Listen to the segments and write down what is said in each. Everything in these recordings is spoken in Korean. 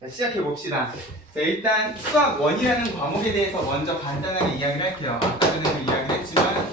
자, 시작해 봅시다. 자, 일단 수학 1이라는 과목에 대해서 먼저 간단하게 이야기를 할게요. 아까 전에도 이야기를 했지만,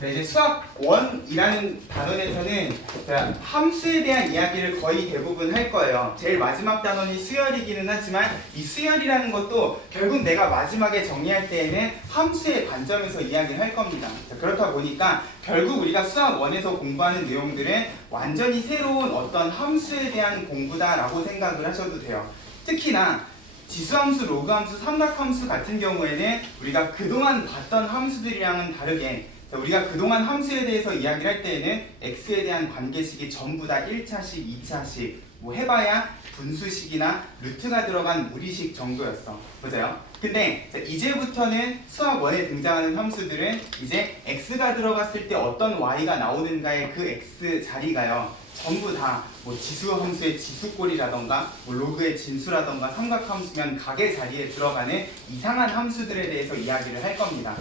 자, 이제 수학 1이라는 단원에서는 자, 함수에 대한 이야기를 거의 대부분 할 거예요. 제일 마지막 단원이 수열이기는 하지만 이 수열이라는 것도 결국 내가 마지막에 정리할 때에는 함수의 관점에서 이야기를 할 겁니다. 자, 그렇다 보니까 결국 우리가 수학 1에서 공부하는 내용들은 완전히 새로운 어떤 함수에 대한 공부다라고 생각을 하셔도 돼요. 특히나 지수함수, 로그함수, 삼각함수 같은 경우에는 우리가 그동안 봤던 함수들이랑은 다르게 자, 우리가 그동안 함수에 대해서 이야기를 할 때에는 x에 대한 관계식이 전부 다 1차식, 2차식 뭐 해봐야 분수식이나 루트가 들어간 무리식 정도였어. 맞아요? 근데 자, 이제부터는 수학 1에 등장하는 함수들은 이제 x가 들어갔을 때 어떤 y가 나오는가의 그 x 자리가요. 전부 다 뭐 지수함수의 지수꼴이라던가 뭐 로그의 진수라던가 삼각함수면 각의 자리에 들어가는 이상한 함수들에 대해서 이야기를 할 겁니다.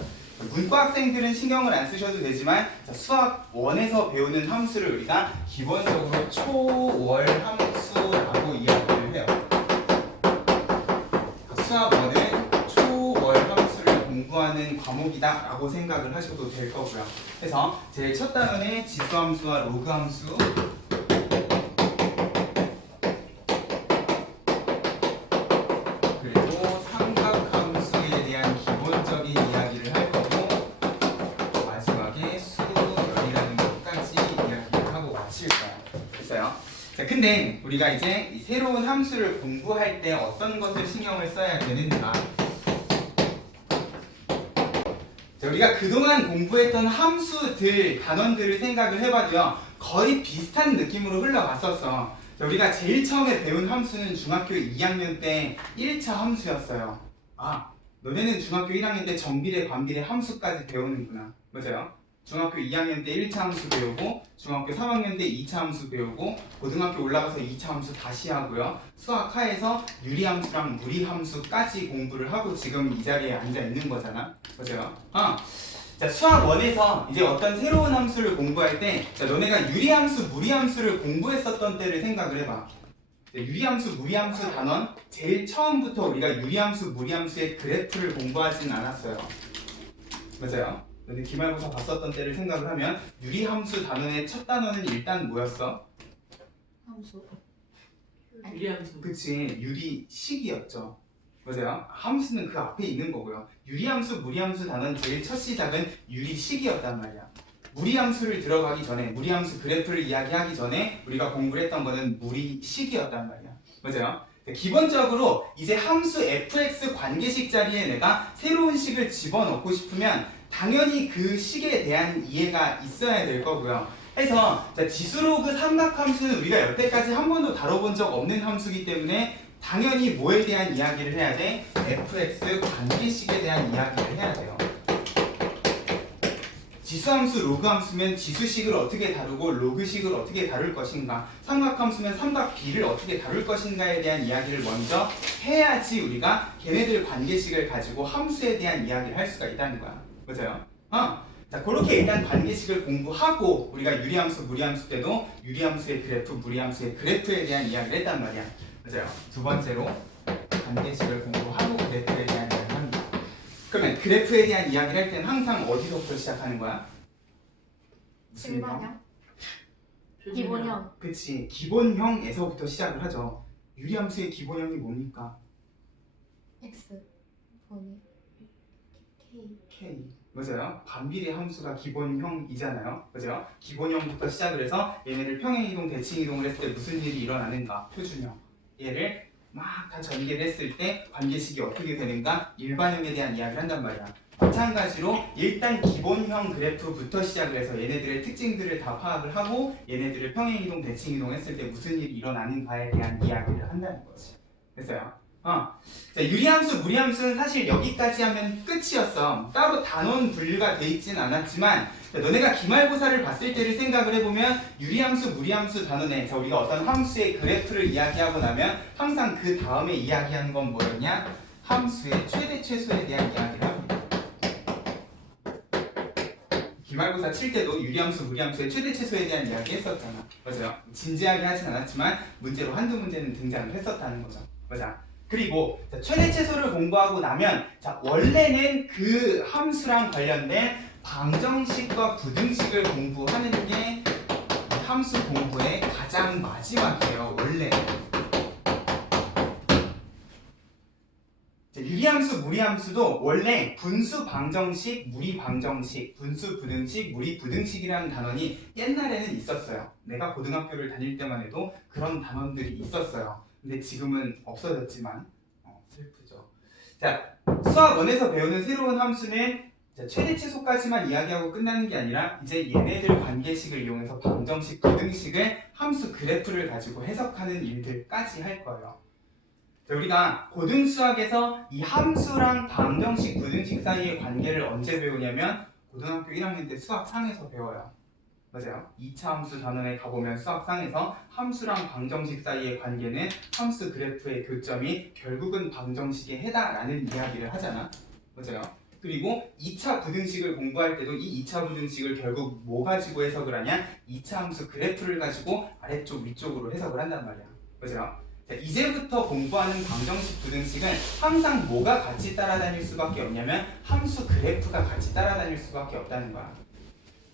문과 학생들은 신경을 안 쓰셔도 되지만 자, 수학 1에서 배우는 함수를 우리가 기본적으로 초월 함수라고 이야기를 해요. 수학 1은 초월 함수를 공부하는 과목이다 라고 생각을 하셔도 될 거고요. 그래서 제일 첫 단원에 지수함수와 로그함수 그리고 삼각함수에 대한 기본적인 이야기를 할 거고 마지막에 수열이라는 것까지 이야기를 하고 마칠 거예요. 됐어요? 자, 근데 우리가 이제 이 새로운 함수를 공부할 때 어떤 것을 신경을 써야 되는가? 자, 우리가 그동안 공부했던 함수들, 단원들을 생각을 해봐도요 거의 비슷한 느낌으로 흘러갔었어. 자, 우리가 제일 처음에 배운 함수는 중학교 2학년 때 1차 함수였어요. 아, 너네는 중학교 1학년 때 정비례, 관비례 함수까지 배우는구나. 맞아요? 중학교 2학년 때 1차 함수 배우고 중학교 3학년 때 2차 함수 배우고 고등학교 올라가서 2차 함수 다시 하고요. 수학하에서 유리함수랑 무리함수까지 공부를 하고 지금 이 자리에 앉아 있는 거잖아. 맞아요? 자, 수학 1에서 이제 어떤 새로운 함수를 공부할 때 자, 너네가 유리함수, 무리함수를 공부했었던 때를 생각을 해봐. 유리함수, 무리함수 단원 제일 처음부터 우리가 유리함수, 무리함수의 그래프를 공부하진 않았어요. 맞아요? 너네 기말고사 봤었던 때를 생각을 하면 유리함수 단원의 첫 단원은 일단 뭐였어? 함수. 유리함수. 그치, 유리식이었죠. 맞아요? 함수는 그 앞에 있는 거고요. 유리함수, 무리함수 단원 제일 첫 시작은 유리식이었단 말이야. 무리함수를 들어가기 전에, 무리함수 그래프를 이야기하기 전에 우리가 공부를 했던 거는 무리식이었단 말이야. 맞아요? 기본적으로 이제 함수 fx 관계식 자리에 내가 새로운 식을 집어넣고 싶으면 당연히 그 식에 대한 이해가 있어야 될 거고요. 해서 자, 지수로그 삼각함수는 우리가 여태까지 한 번도 다뤄본 적 없는 함수이기 때문에 당연히 뭐에 대한 이야기를 해야 돼? fx 관계식에 대한 이야기를 해야 돼요. 지수함수, 로그함수면 지수식을 어떻게 다루고 로그식을 어떻게 다룰 것인가, 삼각함수면 삼각 B를 어떻게 다룰 것인가에 대한 이야기를 먼저 해야지 우리가 걔네들 관계식을 가지고 함수에 대한 이야기를 할 수가 있다는 거야. 맞아요? 자, 그렇게 일단 관계식을 공부하고 우리가 유리함수, 무리함수 때도 유리함수의 그래프, 무리함수의 그래프에 대한 이야기를 했단 말이야. 맞아요? 두 번째로 관계식을 공부하고 그래프에 대한 이야기를 합니다. 그러면 그래프에 대한 이야기를 할 때는 항상 어디서부터 시작하는 거야? 무슨 일반형. 기본형. 그치, 기본형에서부터 시작을 하죠. 유리함수의 기본형이 뭡니까? X. 번이. K. K. 맞아요. 반비례 함수가 기본형이잖아요. 맞아요. 기본형부터 시작을 해서 얘네를 평행이동, 대칭이동을 했을 때 무슨 일이 일어나는가? 표준형. 얘를 막 다 전개를 했을 때 관계식이 어떻게 되는가? 일반형에 대한 이야기를 한단 말이야. 마찬가지로 일단 기본형 그래프부터 시작을 해서 얘네들의 특징들을 다 파악을 하고 얘네들을 평행이동, 대칭이동 했을 때 무슨 일이 일어나는가에 대한 이야기를 한다는 거지. 됐어요? 자, 유리함수, 무리함수는 사실 여기까지 하면 끝이었어. 따로 단원 분류가 돼 있진 않았지만 자, 너네가 기말고사를 봤을 때를 생각을 해보면 유리함수, 무리함수 단원에 자, 우리가 어떤 함수의 그래프를 이야기하고 나면 항상 그 다음에 이야기하는 건 뭐였냐? 함수의 최대 최소에 대한 이야기를 합니다. 기말고사 칠 때도 유리함수, 무리함수의 최대 최소에 대한 이야기 했었잖아. 맞아요. 진지하게 하진 않았지만 문제로 한두 문제는 등장을 했었다는 거죠. 맞아. 그리고 자, 최대 최소를 공부하고 나면 자, 원래는 그 함수랑 관련된 방정식과 부등식을 공부하는 게 함수 공부의 가장 마지막이에요. 원래. 유리함수, 무리함수도 원래 분수 방정식, 무리 방정식, 분수 부등식, 무리 부등식이라는 단원이 옛날에는 있었어요. 내가 고등학교를 다닐 때만 해도 그런 단원들이 있었어요. 근데 지금은 없어졌지만 슬프죠. 자, 수학 1에서 배우는 새로운 함수는 최대 최소까지만 이야기하고 끝나는 게 아니라 이제 얘네들 관계식을 이용해서 방정식, 부등식을 함수 그래프를 가지고 해석하는 일들까지 할 거예요. 우리가 고등수학에서 이 함수랑 방정식, 부등식 사이의 관계를 언제 배우냐면 고등학교 1학년 때 수학상에서 배워요. 맞아요. 2차 함수 단원에 가보면 수학상에서 함수랑 방정식 사이의 관계는 함수 그래프의 교점이 결국은 방정식에 해당하는 이야기를 하잖아. 맞아요. 그리고 2차 부등식을 공부할 때도 이 2차 부등식을 결국 뭐 가지고 해석을 하냐? 2차 함수 그래프를 가지고 아래쪽 위쪽으로 해석을 한단 말이야. 맞아요. 자, 이제부터 공부하는 방정식 부등식은 항상 뭐가 같이 따라다닐 수밖에 없냐면 함수 그래프가 같이 따라다닐 수밖에 없다는 거야.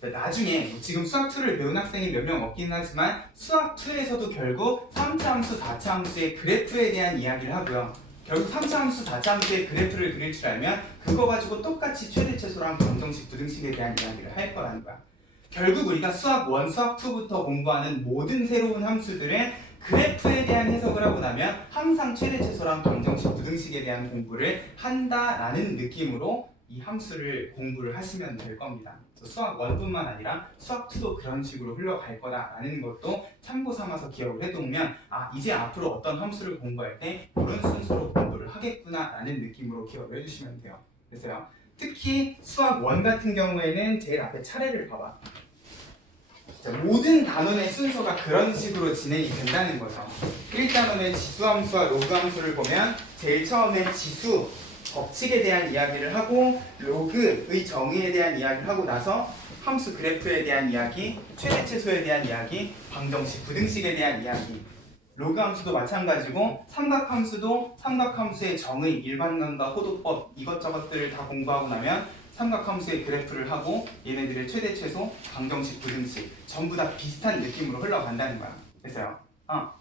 자, 나중에 지금 수학2를 배운 학생이 몇 명 없긴 하지만 수학2에서도 결국 3차 함수, 4차 함수의 그래프에 대한 이야기를 하고요. 결국 3차 함수, 4차 함수의 그래프를 그릴 줄 알면 그거 가지고 똑같이 최대 최소랑 방정식 부등식에 대한 이야기를 할 거라는 거야. 결국 우리가 수학 1, 수학 2부터 공부하는 모든 새로운 함수들은 그래프에 대한 해석을 하고 나면 항상 최대 최소랑 방정식 부등식에 대한 공부를 한다라는 느낌으로 이 함수를 공부를 하시면 될 겁니다. 수학 1뿐만 아니라 수학 2도 그런 식으로 흘러갈 거다라는 것도 참고 삼아서 기억을 해두면 이제 앞으로 어떤 함수를 공부할 때 이런 순서로 공부를 하겠구나라는 느낌으로 기억을 해주시면 돼요. 그래서요. 특히 수학 1 같은 경우에는 제일 앞에 차례를 봐봐. 모든 단원의 순서가 그런 식으로 진행이 된다는 거죠. 1단원의 지수함수와 로그함수를 보면 제일 처음에 지수 법칙에 대한 이야기를 하고 로그의 정의에 대한 이야기를 하고 나서 함수 그래프에 대한 이야기, 최대 최소에 대한 이야기, 방정식, 부등식에 대한 이야기. 로그함수도 마찬가지고 삼각함수도 삼각함수의 정의, 일반관과 호도법 이것저것들을 다 공부하고 나면 삼각함수의 그래프를 하고 얘네들의 최대 최소, 방정식, 부등식 전부 다 비슷한 느낌으로 흘러간다는 거야. 됐어요?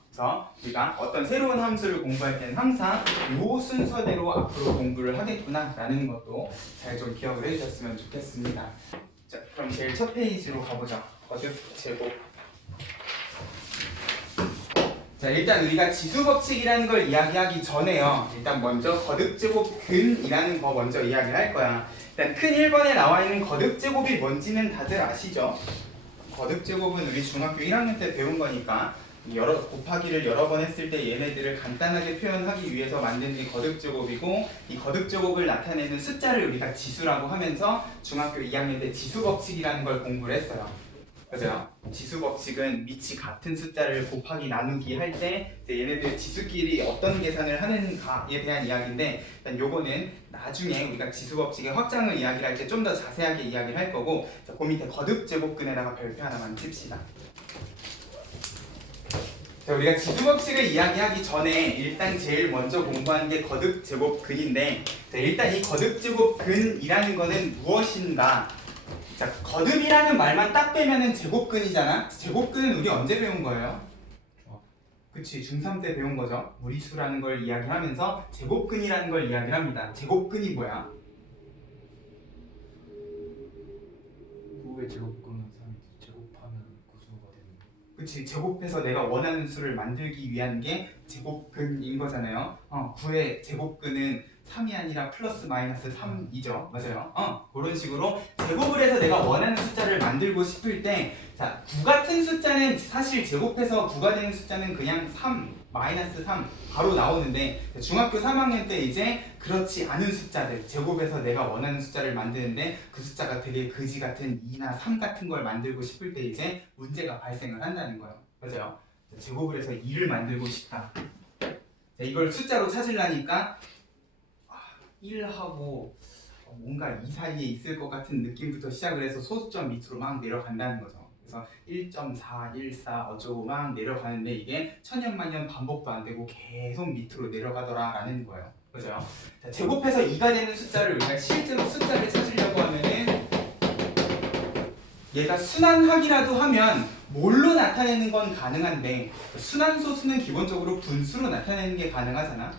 그래서 우리가 어떤 새로운 함수를 공부할 때는 항상 이 순서대로 앞으로 공부를 하겠구나라는 것도 잘 좀 기억을 해주셨으면 좋겠습니다. 자, 그럼 제일 첫 페이지로 가보자. 거듭 제곱. 자, 일단 우리가 지수법칙이라는 걸 이야기하기 전에요. 일단 먼저 거듭제곱 근이라는 거 먼저 이야기를 할 거야. 일단 큰 1번에 나와 있는 거듭제곱이 뭔지는 다들 아시죠? 거듭제곱은 우리 중학교 1학년 때 배운 거니까 곱하기를 여러 번 했을 때 얘네들을 간단하게 표현하기 위해서 만든 게 거듭제곱이고 이 거듭제곱을 나타내는 숫자를 우리가 지수라고 하면서 중학교 2학년 때 지수법칙이라는 걸 공부를 했어요. 맞아요. 지수법칙은 밑이 같은 숫자를 곱하기 나누기 할 때 얘네들 지수끼리 어떤 계산을 하는가에 대한 이야기인데 일단 요거는 나중에 우리가 지수법칙의 확장을 이야기할 때 좀 더 자세하게 이야기를 할 거고 자, 그 밑에 거듭제곱근에다가 별표 하나만 칩시다. 자, 우리가 지수법칙을 이야기하기 전에 일단 제일 먼저 공부하는 게 거듭제곱근인데 자, 일단 이 거듭제곱근이라는 거는 무엇인가? 자, 거듭이라는 말만 딱 빼면은 제곱근이잖아. 제곱근은 우리 언제 배운 거예요? 그치, 중3 때 배운 거죠. 무리수라는 걸 이야기하면서 제곱근이라는 걸 이야기를 합니다. 제곱근이 뭐야? 9의 제곱근은 3이지. 제곱하면 9수가 되는 거. 그치, 제곱해서 내가 원하는 수를 만들기 위한 게 제곱근인 거잖아요. 9의 제곱근은 3이 아니라 플러스 마이너스 3이죠. 맞아요. 그런 식으로 제곱을 해서 내가 원하는 숫자를 만들고 싶을 때 자, 9 같은 숫자는 사실 제곱해서 9가 되는 숫자는 그냥 3, 마이너스 3 바로 나오는데 중학교 3학년 때 이제 그렇지 않은 숫자들 제곱해서 내가 원하는 숫자를 만드는데 그 숫자가 되게 그지 같은 2나 3 같은 걸 만들고 싶을 때 이제 문제가 발생을 한다는 거예요. 맞아요. 제곱을 해서 2를 만들고 싶다. 자, 이걸 숫자로 찾으려니까 1하고 뭔가 이 사이에 있을 것 같은 느낌부터 시작을 해서 소수점 밑으로 막 내려간다는 거죠. 그래서 1.4, 1.4 어쩌고 막 내려가는데 이게 천년만년 반복도 안 되고 계속 밑으로 내려가더라라는 거예요. 그죠? 자, 제곱해서 2가 되는 숫자를 우리가 실제로 숫자를 찾으려고 하면은 얘가 순환하기라도 하면 뭘로 나타내는 건 가능한데 순환소수는 기본적으로 분수로 나타내는 게 가능하잖아.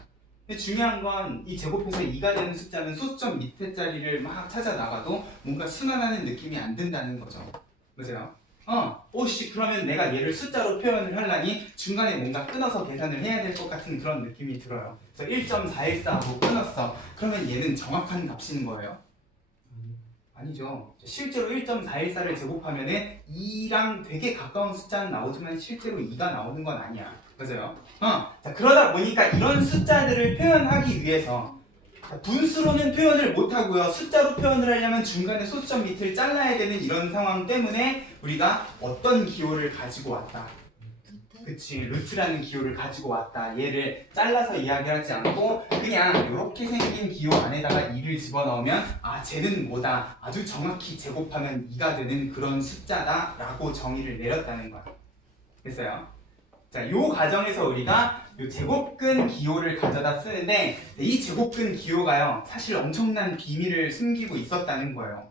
근데 중요한 건 이 제곱해서 2가 되는 숫자는 소수점 밑에 자리를 막 찾아 나가도 뭔가 순환하는 느낌이 안 든다는 거죠. 그죠? 오씨 그러면 내가 얘를 숫자로 표현을 하려니 중간에 뭔가 끊어서 계산을 해야 될 것 같은 그런 느낌이 들어요. 그래서 1.414하고 끊었어. 그러면 얘는 정확한 값인 거예요? 아니죠. 실제로 1.414를 제곱하면은 2랑 되게 가까운 숫자는 나오지만 실제로 2가 나오는 건 아니야. 맞아요? 자, 그러다 보니까 이런 숫자들을 표현하기 위해서 분수로는 표현을 못하고요. 숫자로 표현을 하려면 중간에 소수점 밑을 잘라야 되는 이런 상황 때문에 우리가 어떤 기호를 가지고 왔다. 그치, 루트라는 기호를 가지고 왔다. 얘를 잘라서 이야기하지 않고 그냥 이렇게 생긴 기호 안에다가 2를 집어넣으면 아 쟤는 뭐다. 아주 정확히 제곱하면 2가 되는 그런 숫자다 라고 정의를 내렸다는 거야. 됐어요? 자, 요 과정에서 우리가 요 제곱근 기호를 가져다 쓰는데 이 제곱근 기호가요 사실 엄청난 비밀을 숨기고 있었다는 거예요.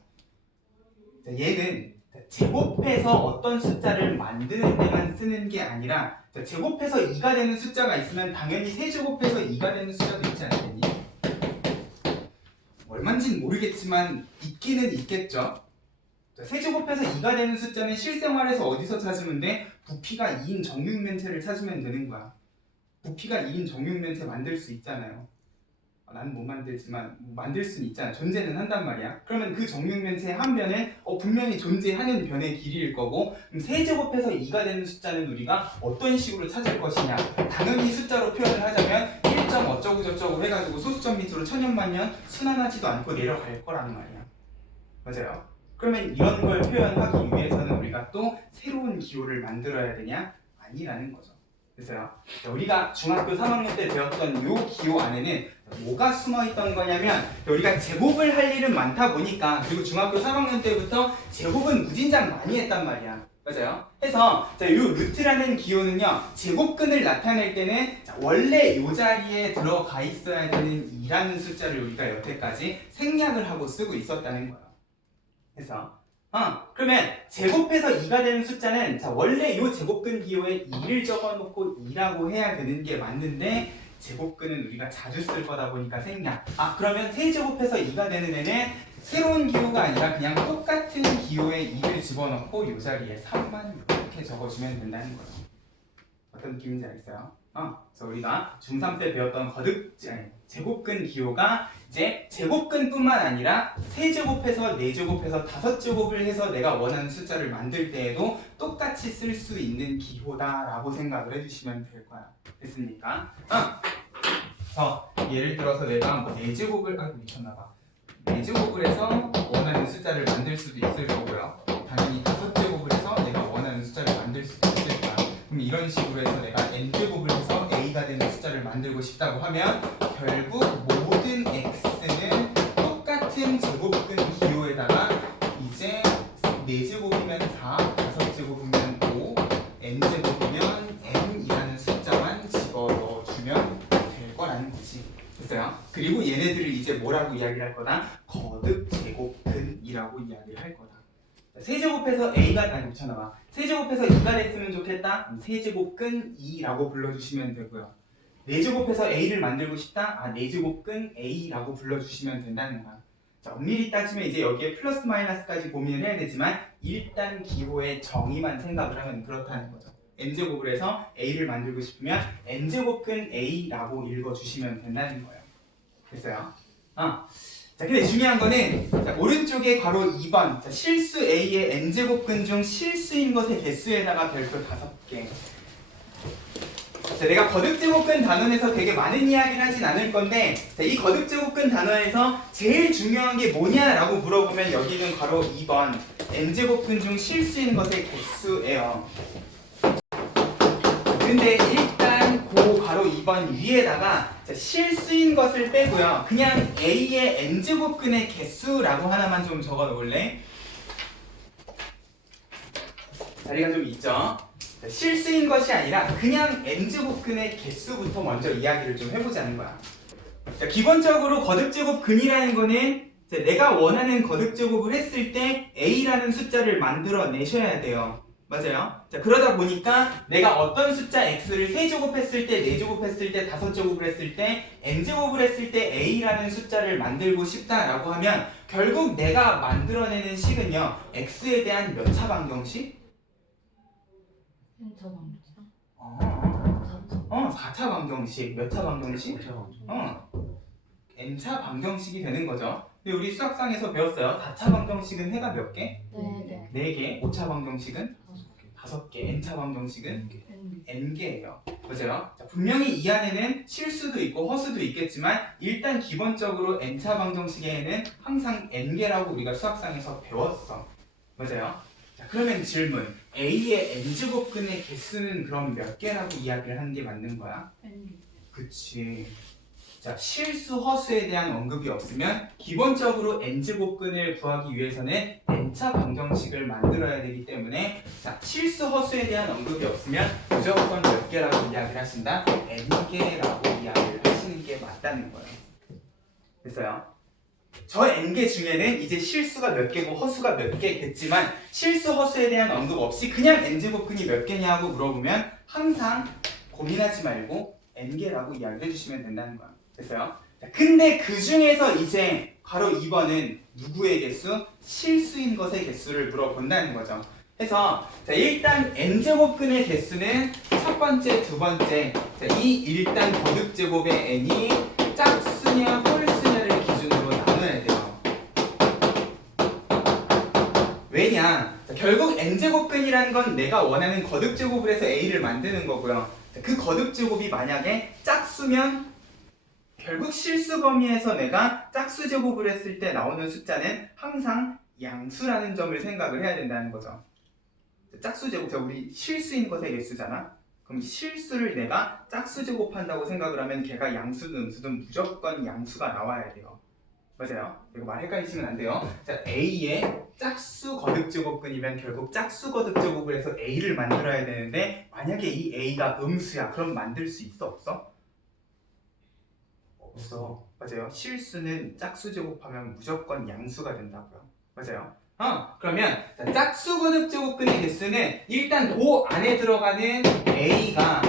자, 얘는 제곱해서 어떤 숫자를 만드는 데만 쓰는 게 아니라 자, 제곱해서 2가 되는 숫자가 있으면 당연히 세제곱해서 2가 되는 숫자도 있지 않겠니? 얼마인지는 모르겠지만 있기는 있겠죠. 자, 세제곱해서 2가 되는 숫자는 실생활에서 어디서 찾으면 돼? 부피가 2인 정육면체를 찾으면 되는 거야. 부피가 2인 정육면체 만들 수 있잖아요. 나는 못 만들지만 만들 수는 있잖아. 존재는 한단 말이야. 그러면 그 정육면체의 한 변은 분명히 존재하는 변의 길이일 거고 그럼 세제곱해서 2가 되는 숫자는 우리가 어떤 식으로 찾을 것이냐. 당연히 숫자로 표현을 하자면 1점 어쩌고 저쩌고 해가지고 소수점 밑으로 천년만년 순환하지도 않고 내려갈 거란 말이야. 맞아요? 그러면 이런 걸 표현하기 위해서는 우리가 또 새로운 기호를 만들어야 되냐? 아니라는 거죠. 됐어요? 우리가 중학교 3학년 때 배웠던 요 기호 안에는 뭐가 숨어있던 거냐면 우리가 제곱을 할 일은 많다 보니까 그리고 중학교 3학년 때부터 제곱은 무진장 많이 했단 말이야. 맞아요? 해서 자, 요 루트라는 기호는요 제곱근을 나타낼 때는 자, 원래 요 자리에 들어가 있어야 되는 2라는 숫자를 우리가 여태까지 생략을 하고 쓰고 있었다는 거예요. 그래서 그러면 제곱해서 2가 되는 숫자는 자 원래 요 제곱근 기호에 2를 적어놓고 2라고 해야 되는 게 맞는데 제곱근은 우리가 자주 쓸 거다 보니까 생략. 그러면 세제곱해서 2가 되는 애는 새로운 기호가 아니라 그냥 똑같은 기호에 2를 집어넣고 요 자리에 3만 이렇게 적어주면 된다는 거죠. 어떤 느낌인지 알겠어요? 그래서 우리가 중3 때 배웠던 제곱근 기호가 이제 제곱근뿐만 아니라 세제곱해서 4제곱해서 5제곱을 해서 내가 원하는 숫자를 만들 때에도 똑같이 쓸 수 있는 기호다라고 생각을 해주시면 될 거야. 됐습니까? 예를 들어서 내가 뭐 4제곱을 미쳤나봐. 4제곱을 해서 원하는 숫자를 만들 수도 있을 거고요. 당연히 5제곱을 해서 내가 원하는 숫자를 만들 수도 있을 거야. 그럼 이런 식으로 해서 내가 n제곱을 해서 a가 되는 숫자를 만들고 싶다고 하면 결국 모든 x는 똑같은 제곱근 기호에다가 이제 4제곱이면 4, 5제곱이면 5, n제곱이면 n이라는 숫자만 집어넣어주면 될 거라는 거지. 됐어요? 그리고 얘네들을 이제 뭐라고 이야기할 거다? 거듭 제곱근이라고 이야기를 할 거다. 세제곱해서 a가 미쳤나봐. 세제곱해서 2가 됐으면 좋겠다. 세제곱근 2라고 불러주시면 되고요. 4제곱해서 a를 만들고 싶다. 4제곱근 a라고 불러주시면 된다는 거야. 자, 엄밀히 따지면 이제 여기에 플러스 마이너스까지 고민을 해야 되지만 일단 기호의 정의만 생각을 하면 그렇다는 거죠. n제곱을 해서 a를 만들고 싶으면 n제곱근 a라고 읽어주시면 된다는 거예요. 됐어요? 자, 근데 중요한 거는 자, 오른쪽에 괄호 2번 자, 실수 A의 n제곱근 중 실수인 것의 개수에다가 별표 5개. 자, 내가 거듭제곱근 단원에서 되게 많은 이야기를 하진 않을 건데 자, 이 거듭제곱근 단원에서 제일 중요한 게 뭐냐라고 물어보면 여기는 괄호 2번 n제곱근 중 실수인 것의 개수예요. 근데 일단 그 오 가로 2번 위에다가 자, 실수인 것을 빼고요. 그냥 A의 n제곱근의 개수라고 하나만 좀 적어 놓을래? 자리가 좀 있죠? 자, 실수인 것이 아니라 그냥 n제곱근의 개수부터 먼저 이야기를 좀 해보자는 거야. 자, 기본적으로 거듭제곱근이라는 거는 자, 내가 원하는 거듭제곱을 했을 때 A라는 숫자를 만들어 내셔야 돼요. 맞아요? 자, 그러다 보니까 내가 어떤 숫자 x를 3제곱 했을 때, 4제곱 했을 때, 5제곱을 했을 때, n제곱을 했을 때 A라는 숫자를 만들고 싶다라고 하면 결국 내가 만들어내는 식은요. x에 대한 몇 차 방정식? N차 방정식. 4차 방정식. 몇 차 방정식? n차 방정식이 되는 거죠. 근데 우리 수학상에서 배웠어요. 4차 방정식은 해가 몇 개? 네. 4개. 5차 방정식은? 5개. n차 방정식은? n개예요. 맞아요? 자, 분명히 이 안에는 실수도 있고 허수도 있겠지만 일단 기본적으로 n차 방정식에는 항상 n개라고 우리가 수학상에서 배웠어. 맞아요? 자, 그러면 질문. A의 n제곱근의 개수는 그럼 몇 개라고 이야기를 하는 게 맞는 거야? 그치. 자, 실수, 허수에 대한 언급이 없으면 기본적으로 n제곱근을 구하기 위해서는 n차 방정식을 만들어야 되기 때문에 자, 실수, 허수에 대한 언급이 없으면 무조건 몇 개라고 이야기를 하신다? n개라고 이야기를 하시는 게 맞다는 거예요. 됐어요? 저 n개 중에는 이제 실수가 몇 개고 허수가 몇 개겠지만 실수, 허수에 대한 언급 없이 그냥 n제곱근이 몇 개냐고 물어보면 항상 고민하지 말고 n개라고 이야기를 해주시면 된다는 거야. 됐어요? 자, 근데 그 중에서 이제 바로 2번은 누구의 개수? 실수인 것의 개수를 물어본다는 거죠. 해서 자, 일단 n제곱근의 개수는 첫 번째, 두 번째 자, 이 일단 거듭제곱의 n이 짝수냐 홀수냐를 기준으로 나눠야 돼요. 왜냐? 자, 결국 n제곱근이라는 건 내가 원하는 거듭제곱을 해서 a를 만드는 거고요. 자, 그 거듭제곱이 만약에 짝수면 결국 실수 범위에서 내가 짝수 제곱을 했을 때 나오는 숫자는 항상 양수라는 점을 생각을 해야 된다는 거죠. 짝수 제곱, 우리 실수인 것의 개수잖아. 그럼 실수를 내가 짝수 제곱한다고 생각을 하면 걔가 양수든 음수든 무조건 양수가 나와야 돼요. 맞아요? 이거 말 헷갈리시면 안 돼요. 자, A의 짝수 거듭제곱근이면 결국 짝수 거듭제곱을 해서 A를 만들어야 되는데 만약에 이 A가 음수야. 그럼 만들 수 있어? 없어? 없어. 맞아요. 실수는 짝수 제곱하면 무조건 양수가 된다고요. 맞아요. 그러면 자, 짝수 거듭제곱근의 개수는 일단 그 안에 들어가는 A가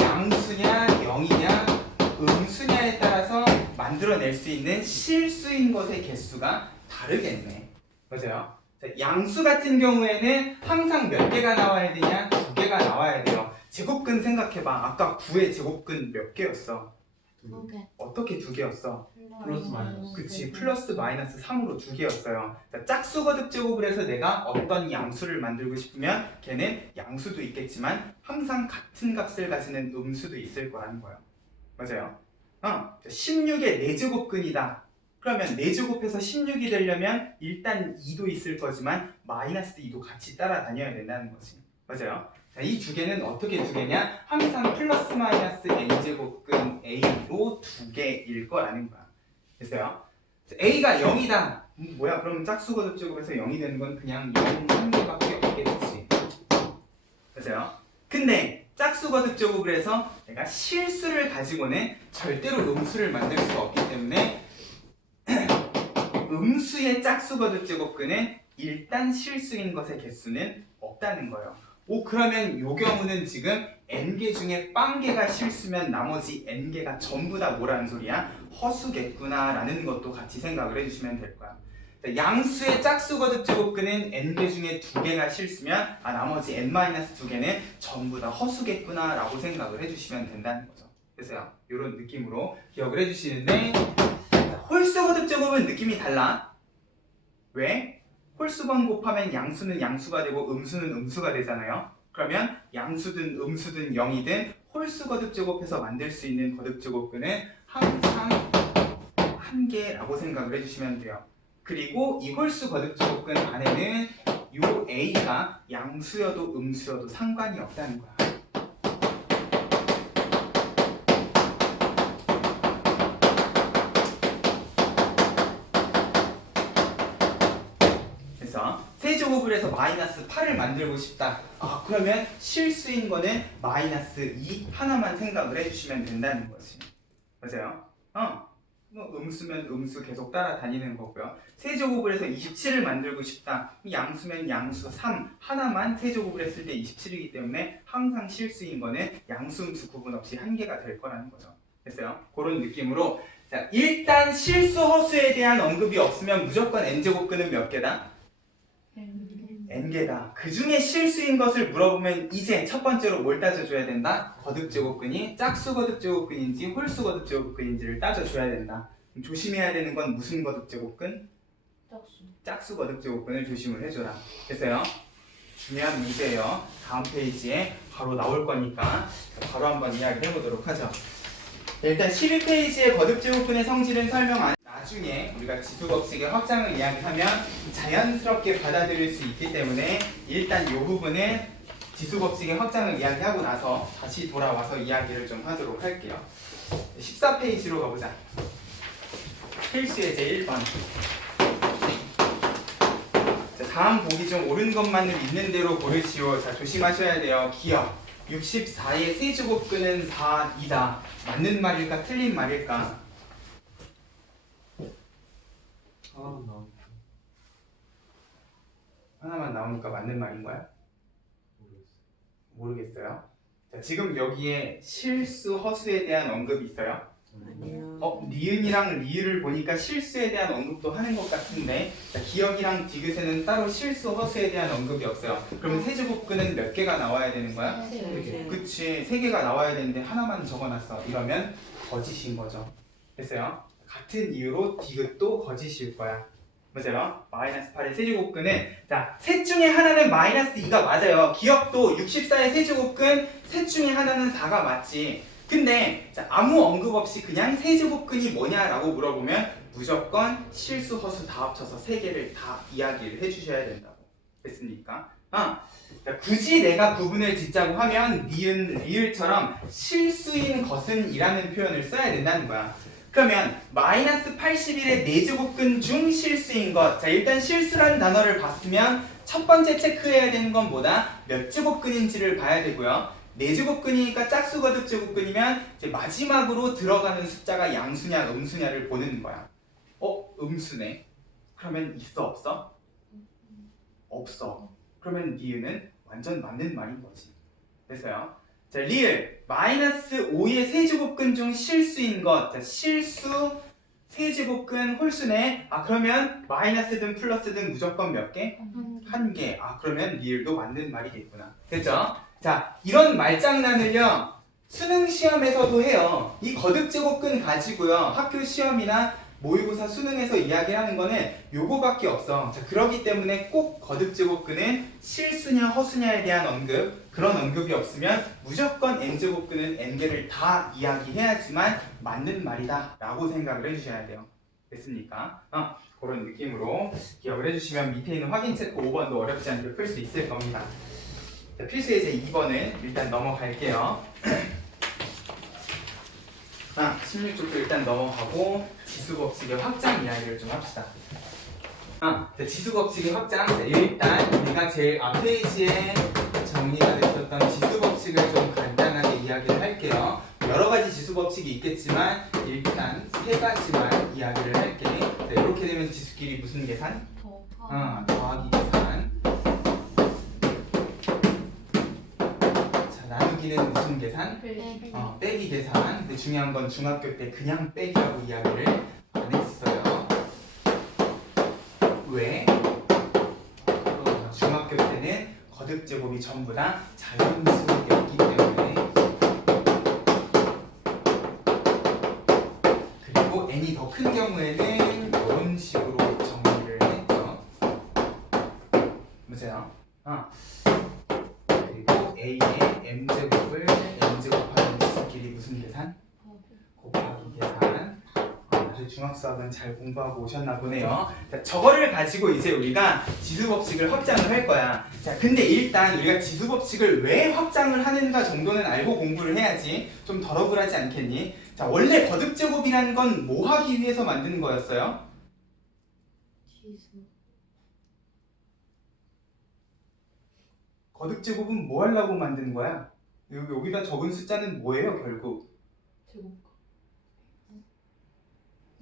양수냐 0이냐 음수냐에 따라서 만들어낼 수 있는 실수인 것의 개수가 다르겠네. 맞아요. 자, 양수 같은 경우에는 항상 몇 개가 나와야 되냐? 2개가 나와야 돼요. 제곱근 생각해봐. 아까 9의 제곱근 몇 개였어? 2개. 어떻게 2개였어? 플러스 마이너스. 그치, 플러스 마이너스 3으로 2개였어요. 짝수 거듭제곱을 해서 내가 어떤 양수를 만들고 싶으면 걔는 양수도 있겠지만 항상 같은 값을 가지는 음수도 있을 거라는 거예요. 맞아요. 16의 4제곱근이다. 그러면 4제곱해서 16이 되려면 일단 2도 있을 거지만 마이너스 2도 같이 따라다녀야 된다는 거지. 맞아요. 자, 이 두 개는 어떻게 두 개냐? 항상 플러스 마이너스 n제곱근 a로 2개일 거라는 거야. 됐어요? a가 0이다. 뭐야? 그럼 짝수 거듭제곱에서 0이 되는 건 그냥 0 한 개밖에 없겠지. 맞아요? 근데 짝수 거듭제곱을 해서 내가 실수를 가지고는 절대로 음수를 만들 수가 없기 때문에 음수의 짝수 거듭제곱근은 일단 실수인 것의 개수는 없다는 거예요. 그러면 요 경우는 지금 n개 중에 빵개가 실수면 나머지 n개가 전부 다 뭐라는 소리야? 허수겠구나 라는 것도 같이 생각을 해주시면 될 거야. 양수의 짝수 거듭제곱근은 n개 중에 2개가 실수면 나머지 n-2개는 전부 다 허수겠구나 라고 생각을 해주시면 된다는 거죠. 그래서요, 이런 느낌으로 기억을 해주시는데 홀수 거듭제곱은 느낌이 달라. 왜? 홀수번 곱하면 양수는 양수가 되고 음수는 음수가 되잖아요. 그러면 양수든 음수든 0이든 홀수 거듭제곱해서 만들 수 있는 거듭제곱근은 항상 한 개라고 생각을 해주시면 돼요. 그리고 이 홀수 거듭제곱근 안에는 요 A가 양수여도 음수여도 상관이 없다는 거야. 세제곱을 해서 마이너스 8을 만들고 싶다. 아, 그러면 실수인 거는 마이너스 2 하나만 생각을 해주시면 된다는 거지. 맞아요? 뭐 음수면 음수 계속 따라다니는 거고요. 세제곱을 해서 27을 만들고 싶다. 양수면 양수 3 하나만 세제곱을 했을 때 27이기 때문에 항상 실수인 거는 양수 음수 구분 없이 한 개가 될 거라는 거죠. 됐어요? 그런 느낌으로 자, 일단 실수 허수에 대한 언급이 없으면 무조건 n제곱근은 몇 개다? n개다. 그 중에 실수인 것을 물어보면 이제 첫 번째로 뭘 따져줘야 된다? 거듭제곱근이 짝수 거듭제곱근인지 홀수 거듭제곱근인지를 따져줘야 된다. 그럼 조심해야 되는 건 무슨 거듭제곱근? 짝수 거듭제곱근을 조심을 해줘라. 됐어요? 중요한 문제예요. 다음 페이지에 바로 나올 거니까 바로 한번 이야기 해보도록 하죠. 일단 11페이지의 거듭제곱근의 성질은 설명 안 나중에 우리가 지수법칙의 확장을 이야기하면 자연스럽게 받아들일 수 있기 때문에 일단 이 부분은 지수법칙의 확장을 이야기하고 나서 다시 돌아와서 이야기를 좀 하도록 할게요. 14페이지로 가보자. 필수 예제 1번. 자, 다음 보기 중 옳은 것만을 있는 대로 고르시오. 자, 조심하셔야 돼요. 기억. 64의 세제곱근은 4이다. 맞는 말일까 틀린 말일까? 하나만 나오니까 맞는 말인 거야? 모르겠어요. 자, 지금 여기에 실수 허수에 대한 언급이 있어요? 아니요. 니은이랑 리을을 보니까 실수에 대한 언급도 하는 것 같은데 자, 기억이랑 디귿에는 따로 실수 허수에 대한 언급이 없어요. 그러면 세제곱근은 몇 개가 나와야 되는 거야? 네. 그치, 3개가 나와야 되는데 하나만 적어놨어. 이러면 거짓인 거죠. 됐어요? 같은 이유로 디귿도 거짓일 거야. 맞아요? 마이너스 8의 세제곱근은 자, 셋 중에 하나는 마이너스 2가 맞아요. 기억도 64의 세제곱근 셋 중에 하나는 4가 맞지. 근데 자, 아무 언급 없이 그냥 세제곱근이 뭐냐라고 물어보면 무조건 실수 허수 다 합쳐서 3개를 다 이야기를 해주셔야 된다고. 됐습니까? 자, 굳이 내가 구분을 짓자고 하면 니은, 리을처럼 실수인 것은 이라는 표현을 써야 된다는 거야. 그러면 마이너스 81의 4제곱근 중 실수인 것. 자, 일단 실수라는 단어를 봤으면 첫 번째 체크해야 되는 건 뭐다? 몇 제곱근인지를 봐야 되고요. 4제곱근이니까 짝수 거듭제곱근이면 이제 마지막으로 들어가는 숫자가 양수냐 음수냐를 보는 거야. 음수네. 그러면 있어 없어? 없어. 그러면 니은은 완전 맞는 말인 거지. 됐어요? 자, 리을 마이너스 5의 세제곱근 중 실수인 것. 자, 실수 세제곱근 홀수네. 아, 그러면 마이너스든 플러스든 무조건 몇 개? 한 개. 아, 그러면 리을도 맞는 말이겠구나. 됐죠? 자, 이런 말장난을요 수능 시험에서도 해요. 이 거듭제곱근 가지고요 학교 시험이나 모의고사 수능에서 이야기하는 거는 요거밖에 없어. 자, 그러기 때문에 꼭 거듭제곱근은 실수냐 허수냐에 대한 언급, 그런 언급이 없으면 무조건 n제곱근은 n개를 다 이야기해야지만 맞는 말이다 라고 생각을 해주셔야 돼요. 됐습니까? 그런 느낌으로 기억을 해주시면 밑에 있는 확인 체크 5번도 어렵지 않게 풀 수 있을 겁니다. 자, 필수 예제 2번은 일단 넘어갈게요. 16쪽도 일단 넘어가고 지수법칙의 확장 이야기를 좀 합시다. 자, 지수법칙의 확장. 자, 일단 우리가 제일 앞 페이지에 정리가 됐었던 지수법칙을 좀 간단하게 이야기를 할게요. 여러 가지 지수법칙이 있겠지만 일단 3가지만 이야기를 할게. 자, 이렇게 되면 지수끼리 무슨 계산? 더하기 계산. 자, 나누기는 무슨 계산? 빼기 계산. 근데 중요한 건 중학교 때 그냥 빼기라고 이야기를 안 했어요. 왜? 중학교 때는 거듭제곱이 전부 다 자연수였기 때문에. 그리고 n이 더 큰 경우에는 이런 식으로 정리를 했죠. 보세요. 그리고 a의 m제곱을 n제곱하는 지수끼리 무슨 계산? 곱하기 계산. 아주 중학수학은 잘 공부하고 오셨나 보네요. 자, 저거를 가지고 이제 우리가 지수법칙을 확장을 할 거야. 자, 근데 일단 우리가 지수법칙을 왜 확장을 하는가 정도는 알고 공부를 해야지 좀 덜 억울하지 않겠니? 자, 원래 거듭제곱이라는 건 뭐 하기 위해서 만든 거였어요? 거듭제곱은 뭐 하려고 만드는 거야? 여기다 적은 숫자는 뭐예요 결국? 제곱.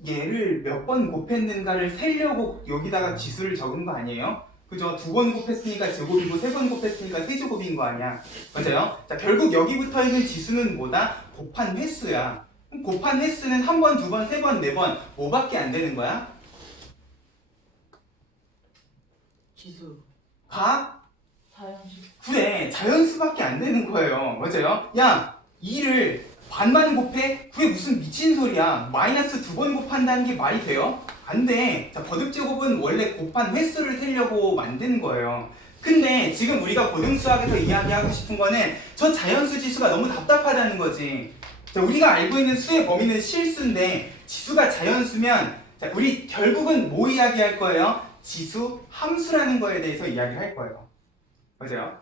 얘를 몇 번 곱했는가를 세려고 여기다가 지수를 적은 거 아니에요? 그죠? 2번 곱했으니까 제곱이고 3번 곱했으니까 세제곱인 거 아니야? 맞아요? 자, 결국 여기부터 있는 지수는 뭐다? 곱한 횟수야. 그럼 곱한 횟수는 1번, 2번, 3번, 4번 뭐밖에 안 되는 거야? 지수. 과? 자연수. 그래, 자연수밖에 안 되는 거예요. 맞아요? 야, 2를 반만 곱해? 그게 무슨 미친 소리야. 마이너스 2번 곱한다는 게 말이 돼요? 안 돼. 자, 거듭제곱은 원래 곱한 횟수를 세려고 만든 거예요. 근데 지금 우리가 고등수학에서 이야기하고 싶은 거는 저 자연수 지수가 너무 답답하다는 거지. 자, 우리가 알고 있는 수의 범위는 실수인데 지수가 자연수면 자, 우리 결국은 뭐 이야기할 거예요? 지수 함수라는 거에 대해서 이야기할 거예요. 맞아요?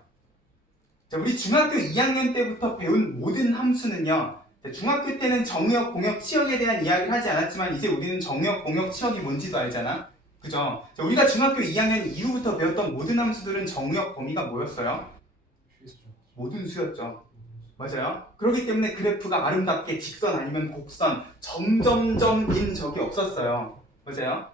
자, 우리 중학교 2학년 때부터 배운 모든 함수는요. 자, 중학교 때는 정의역, 공역, 치역에 대한 이야기를 하지 않았지만 이제 우리는 정의역, 공역, 치역이 뭔지도 알잖아. 그죠? 자, 우리가 중학교 2학년 이후부터 배웠던 모든 함수들은 정의역 범위가 뭐였어요? 실수죠. 모든 수였죠. 맞아요? 그렇기 때문에 그래프가 아름답게 직선 아니면 곡선, 점점점인 적이 없었어요. 맞아요?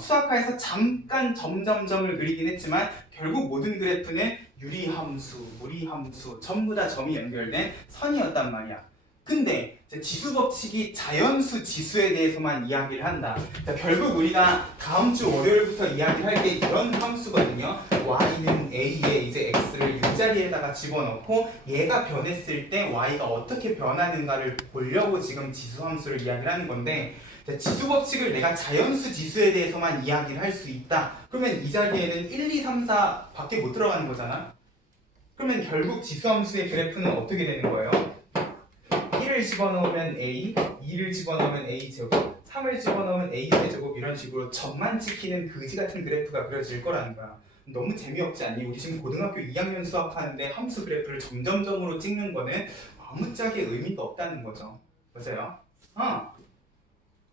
수학화에서 잠깐 점점점을 그리긴 했지만 결국 모든 그래프는 유리함수, 무리함수 전부 다 점이 연결된 선이었단 말이야. 근데 지수 법칙이 자연수 지수에 대해서만 이야기를 한다. 자, 결국 우리가 다음 주 월요일부터 이야기할 게 이런 함수거든요. y는 a에 이제 x를 u자리에다가 집어넣고 얘가 변했을 때 y가 어떻게 변하는가를 보려고 지금 지수 함수를 이야기를 하는 건데 자, 지수 법칙을 내가 자연수 지수에 대해서만 이야기를 할 수 있다. 그러면 이 자리에는 1, 2, 3, 4 밖에 못 들어가는 거잖아. 그러면 결국 지수 함수의 그래프는 어떻게 되는 거예요? 1을 집어넣으면 a, 2를 집어넣으면 a 제곱, 3을 집어넣으면 a 제곱 이런 식으로 점만 찍히는 그지 같은 그래프가 그려질 거라는 거야. 너무 재미없지 않니? 우리 지금 고등학교 2학년 수학하는데 함수 그래프를 점점점으로 찍는 거는 아무짝에 의미가 없다는 거죠. 맞아요? 자,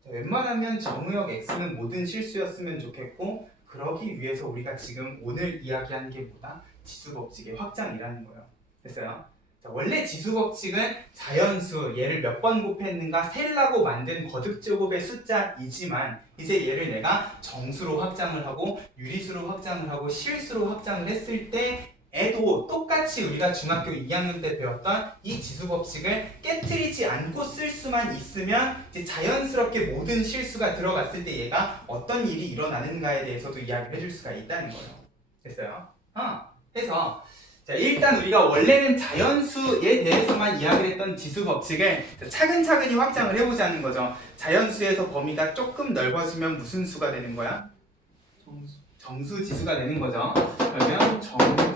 웬만하면 정의역 x는 모든 실수였으면 좋겠고 그러기 위해서 우리가 지금 오늘 이야기한 게 뭐다? 지수 법칙의 확장이라는 거예요. 됐어요? 자, 원래 지수 법칙은 자연수, 얘를 몇 번 곱했는가 세려고 만든 거듭제곱의 숫자이지만 이제 얘를 내가 정수로 확장을 하고 유리수로 확장을 하고 실수로 확장을 했을 때에도 똑같이 우리가 중학교 2학년 때 배웠던 이 지수 법칙을 깨트리지 않고 쓸 수만 있으면 이제 자연스럽게 모든 실수가 들어갔을 때 얘가 어떤 일이 일어나는가에 대해서도 이야기를 해줄 수가 있다는 거예요. 됐어요? 해서 자, 일단 우리가 원래는 자연수에 대해서만 이야기를 했던 지수 법칙을 차근차근히 확장을 해보자는 거죠. 자연수에서 범위가 조금 넓어지면 무슨 수가 되는 거야? 정수. 정수 지수가 되는 거죠. 그러면 정수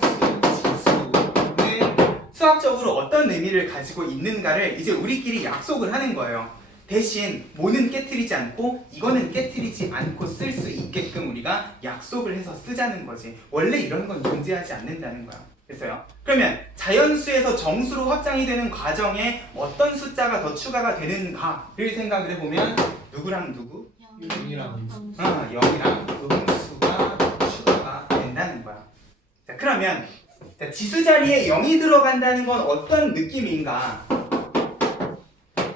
지수는 수학적으로 어떤 의미를 가지고 있는가를 이제 우리끼리 약속을 하는 거예요. 대신 뭐는 깨트리지 않고 이거는 깨트리지 않고 쓸 수 있게끔 우리가 약속을 해서 쓰자는 거지. 원래 이런 건 존재하지 않는다는 거야. 됐어요? 그러면 자연수에서 정수로 확장이 되는 과정에 어떤 숫자가 더 추가가 되는가를 생각을 해보면 누구랑 누구? 0이랑 음수. 0이랑 음수가 추가가 된다는 거야. 자, 그러면 자, 지수 자리에 0이 들어간다는 건 어떤 느낌인가?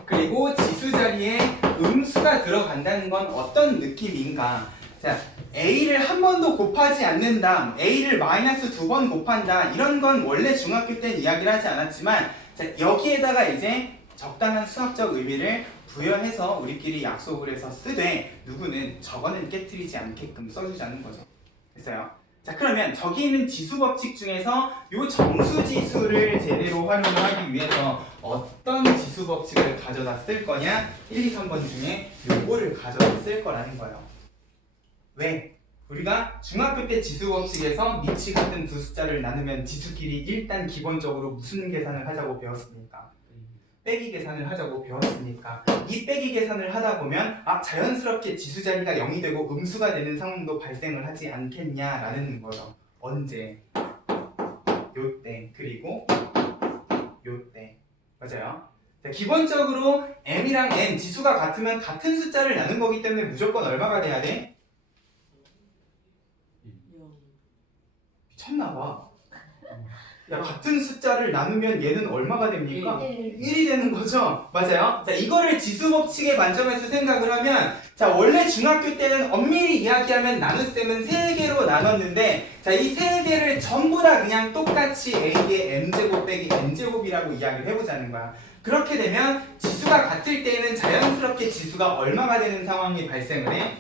그리고 지수 자리에 음수가 들어간다는 건 어떤 느낌인가? 자, a를 한 번도 곱하지 않는다, a를 마이너스 2번 곱한다 이런 건 원래 중학교 때는 이야기를 하지 않았지만 자, 여기에다가 이제 적당한 수학적 의미를 부여해서 우리끼리 약속을 해서 쓰되 누구는 저거는 깨트리지 않게끔 써주자는 거죠. 됐어요? 자, 그러면 저기 있는 지수 법칙 중에서 요 정수 지수를 제대로 활용을 하기 위해서 어떤 지수 법칙을 가져다 쓸 거냐? 1, 2, 3번 중에 요거를 가져다 쓸 거라는 거예요. 왜? 우리가 중학교 때 지수 법칙에서 미치 같은 두 숫자를 나누면 지수끼리 일단 기본적으로 무슨 계산을 하자고 배웠습니까? 빼기 계산을 하자고 배웠으니까 이 빼기 계산을 하다 보면 자연스럽게 지수 자리가 0이 되고 음수가 되는 상황도 발생을 하지 않겠냐라는 거죠. 언제? 요때 그리고 요때. 맞아요? 자, 기본적으로 m이랑 n 지수가 같으면 같은 숫자를 나눈 거기 때문에 무조건 얼마가 돼야 돼? 미쳤나봐. 야, 같은 숫자를 나누면 얘는 얼마가 됩니까? 1. 1이 되는 거죠? 맞아요? 자, 이거를 지수 법칙의 관점에서 생각을 하면 자, 원래 중학교 때는 엄밀히 이야기하면 나눗셈은 3개로 나눴는데 자, 이 3개를 전부 다 그냥 똑같이 A의 M제곱 빼기 N제곱이라고 이야기를 해보자는 거야. 그렇게 되면 지수가 같을 때에는 자연스럽게 지수가 얼마가 되는 상황이 발생을 해?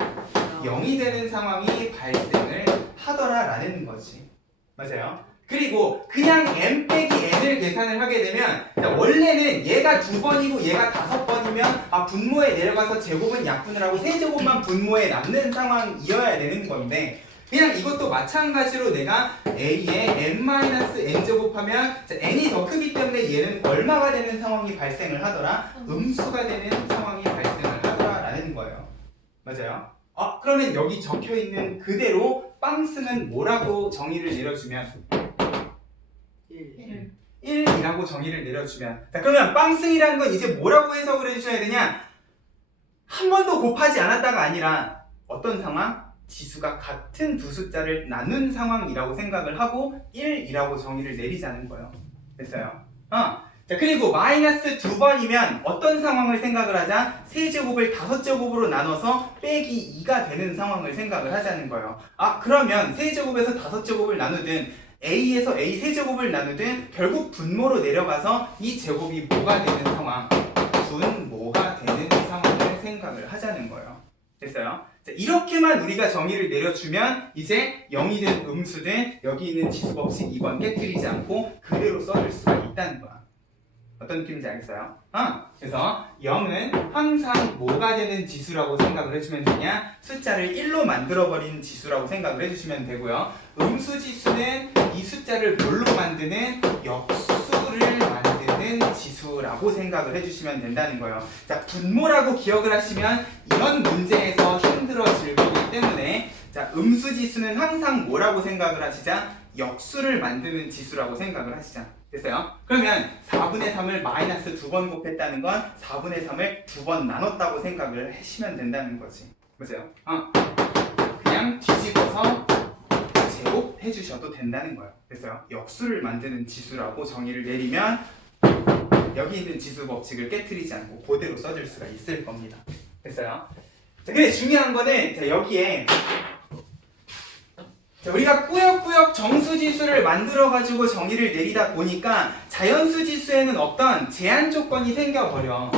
0이 되는 상황이 발생을 하더라라는 거지. 맞아요? 그리고 그냥 m 빼기 n을 계산을 하게 되면 자, 원래는 얘가 2번이고 얘가 5번이면 아 분모에 내려가서 제곱은 약분을 하고 세제곱만 분모에 남는 상황이어야 되는 건데 그냥 이것도 마찬가지로 내가 a에 n-n제곱 하면 자, n이 더 크기 때문에 얘는 얼마가 되는 상황이 발생을 하더라? 음수가 되는 상황이 발생을 하더라라는 거예요. 맞아요? 그러면 여기 적혀있는 그대로 빵승은 뭐라고 정의를 내려주면 1. 1이라고 정의를 내려주면 자 그러면 빵승이라는 건 이제 뭐라고 해석을 해주셔야 되냐? 한 번도 곱하지 않았다가 아니라 어떤 상황? 지수가 같은 두 숫자를 나눈 상황이라고 생각을 하고 1이라고 정의를 내리자는 거예요. 됐어요? 자 그리고 마이너스 2번이면 어떤 상황을 생각을 하자? 세제곱을 5제곱으로 나눠서 빼기 2가 되는 상황을 생각을 하자는 거예요. 그러면 세제곱에서 5제곱을 나누든 A에서 A 세제곱을 나누든 결국 분모로 내려가서 이 제곱이 뭐가 되는 상황? 분모가 되는 상황을 생각을 하자는 거예요. 됐어요? 자, 이렇게만 우리가 정의를 내려주면 이제 0이든 음수든 여기 있는 지수법칙 2번 깨뜨리지 않고 그대로 써줄 수가 있다는 거야. 어떤 느낌인지 알겠어요? 그래서 0은 항상 뭐가 되는 지수라고 생각을 해주면 되냐? 숫자를 1로 만들어버리는 지수라고 생각을 해주시면 되고요. 음수지수는 이 숫자를 뭘로 만드는? 역수를 만드는 지수라고 생각을 해주시면 된다는 거예요. 자, 분모라고 기억을 하시면 이런 문제에서 힘들어질 거기 때문에 자, 음수지수는 항상 뭐라고 생각을 하시자? 역수를 만드는 지수라고 생각을 하시자. 됐어요? 그러면 4분의 3을 마이너스 2번 곱했다는 건 4분의 3을 2번 나눴다고 생각을 하시면 된다는 거지. 맞아요? 그냥 뒤집어서 제곱해 주셔도 된다는 거예요. 됐어요? 역수를 만드는 지수라고 정의를 내리면 여기 있는 지수 법칙을 깨트리지 않고 그대로 써줄 수가 있을 겁니다. 됐어요? 자, 근데 중요한 거는 자, 여기에 자, 우리가 꾸역꾸역 정수지수를 만들어가지고 정의를 내리다 보니까 자연수지수에는 어떤 제한 조건이 생겨버려.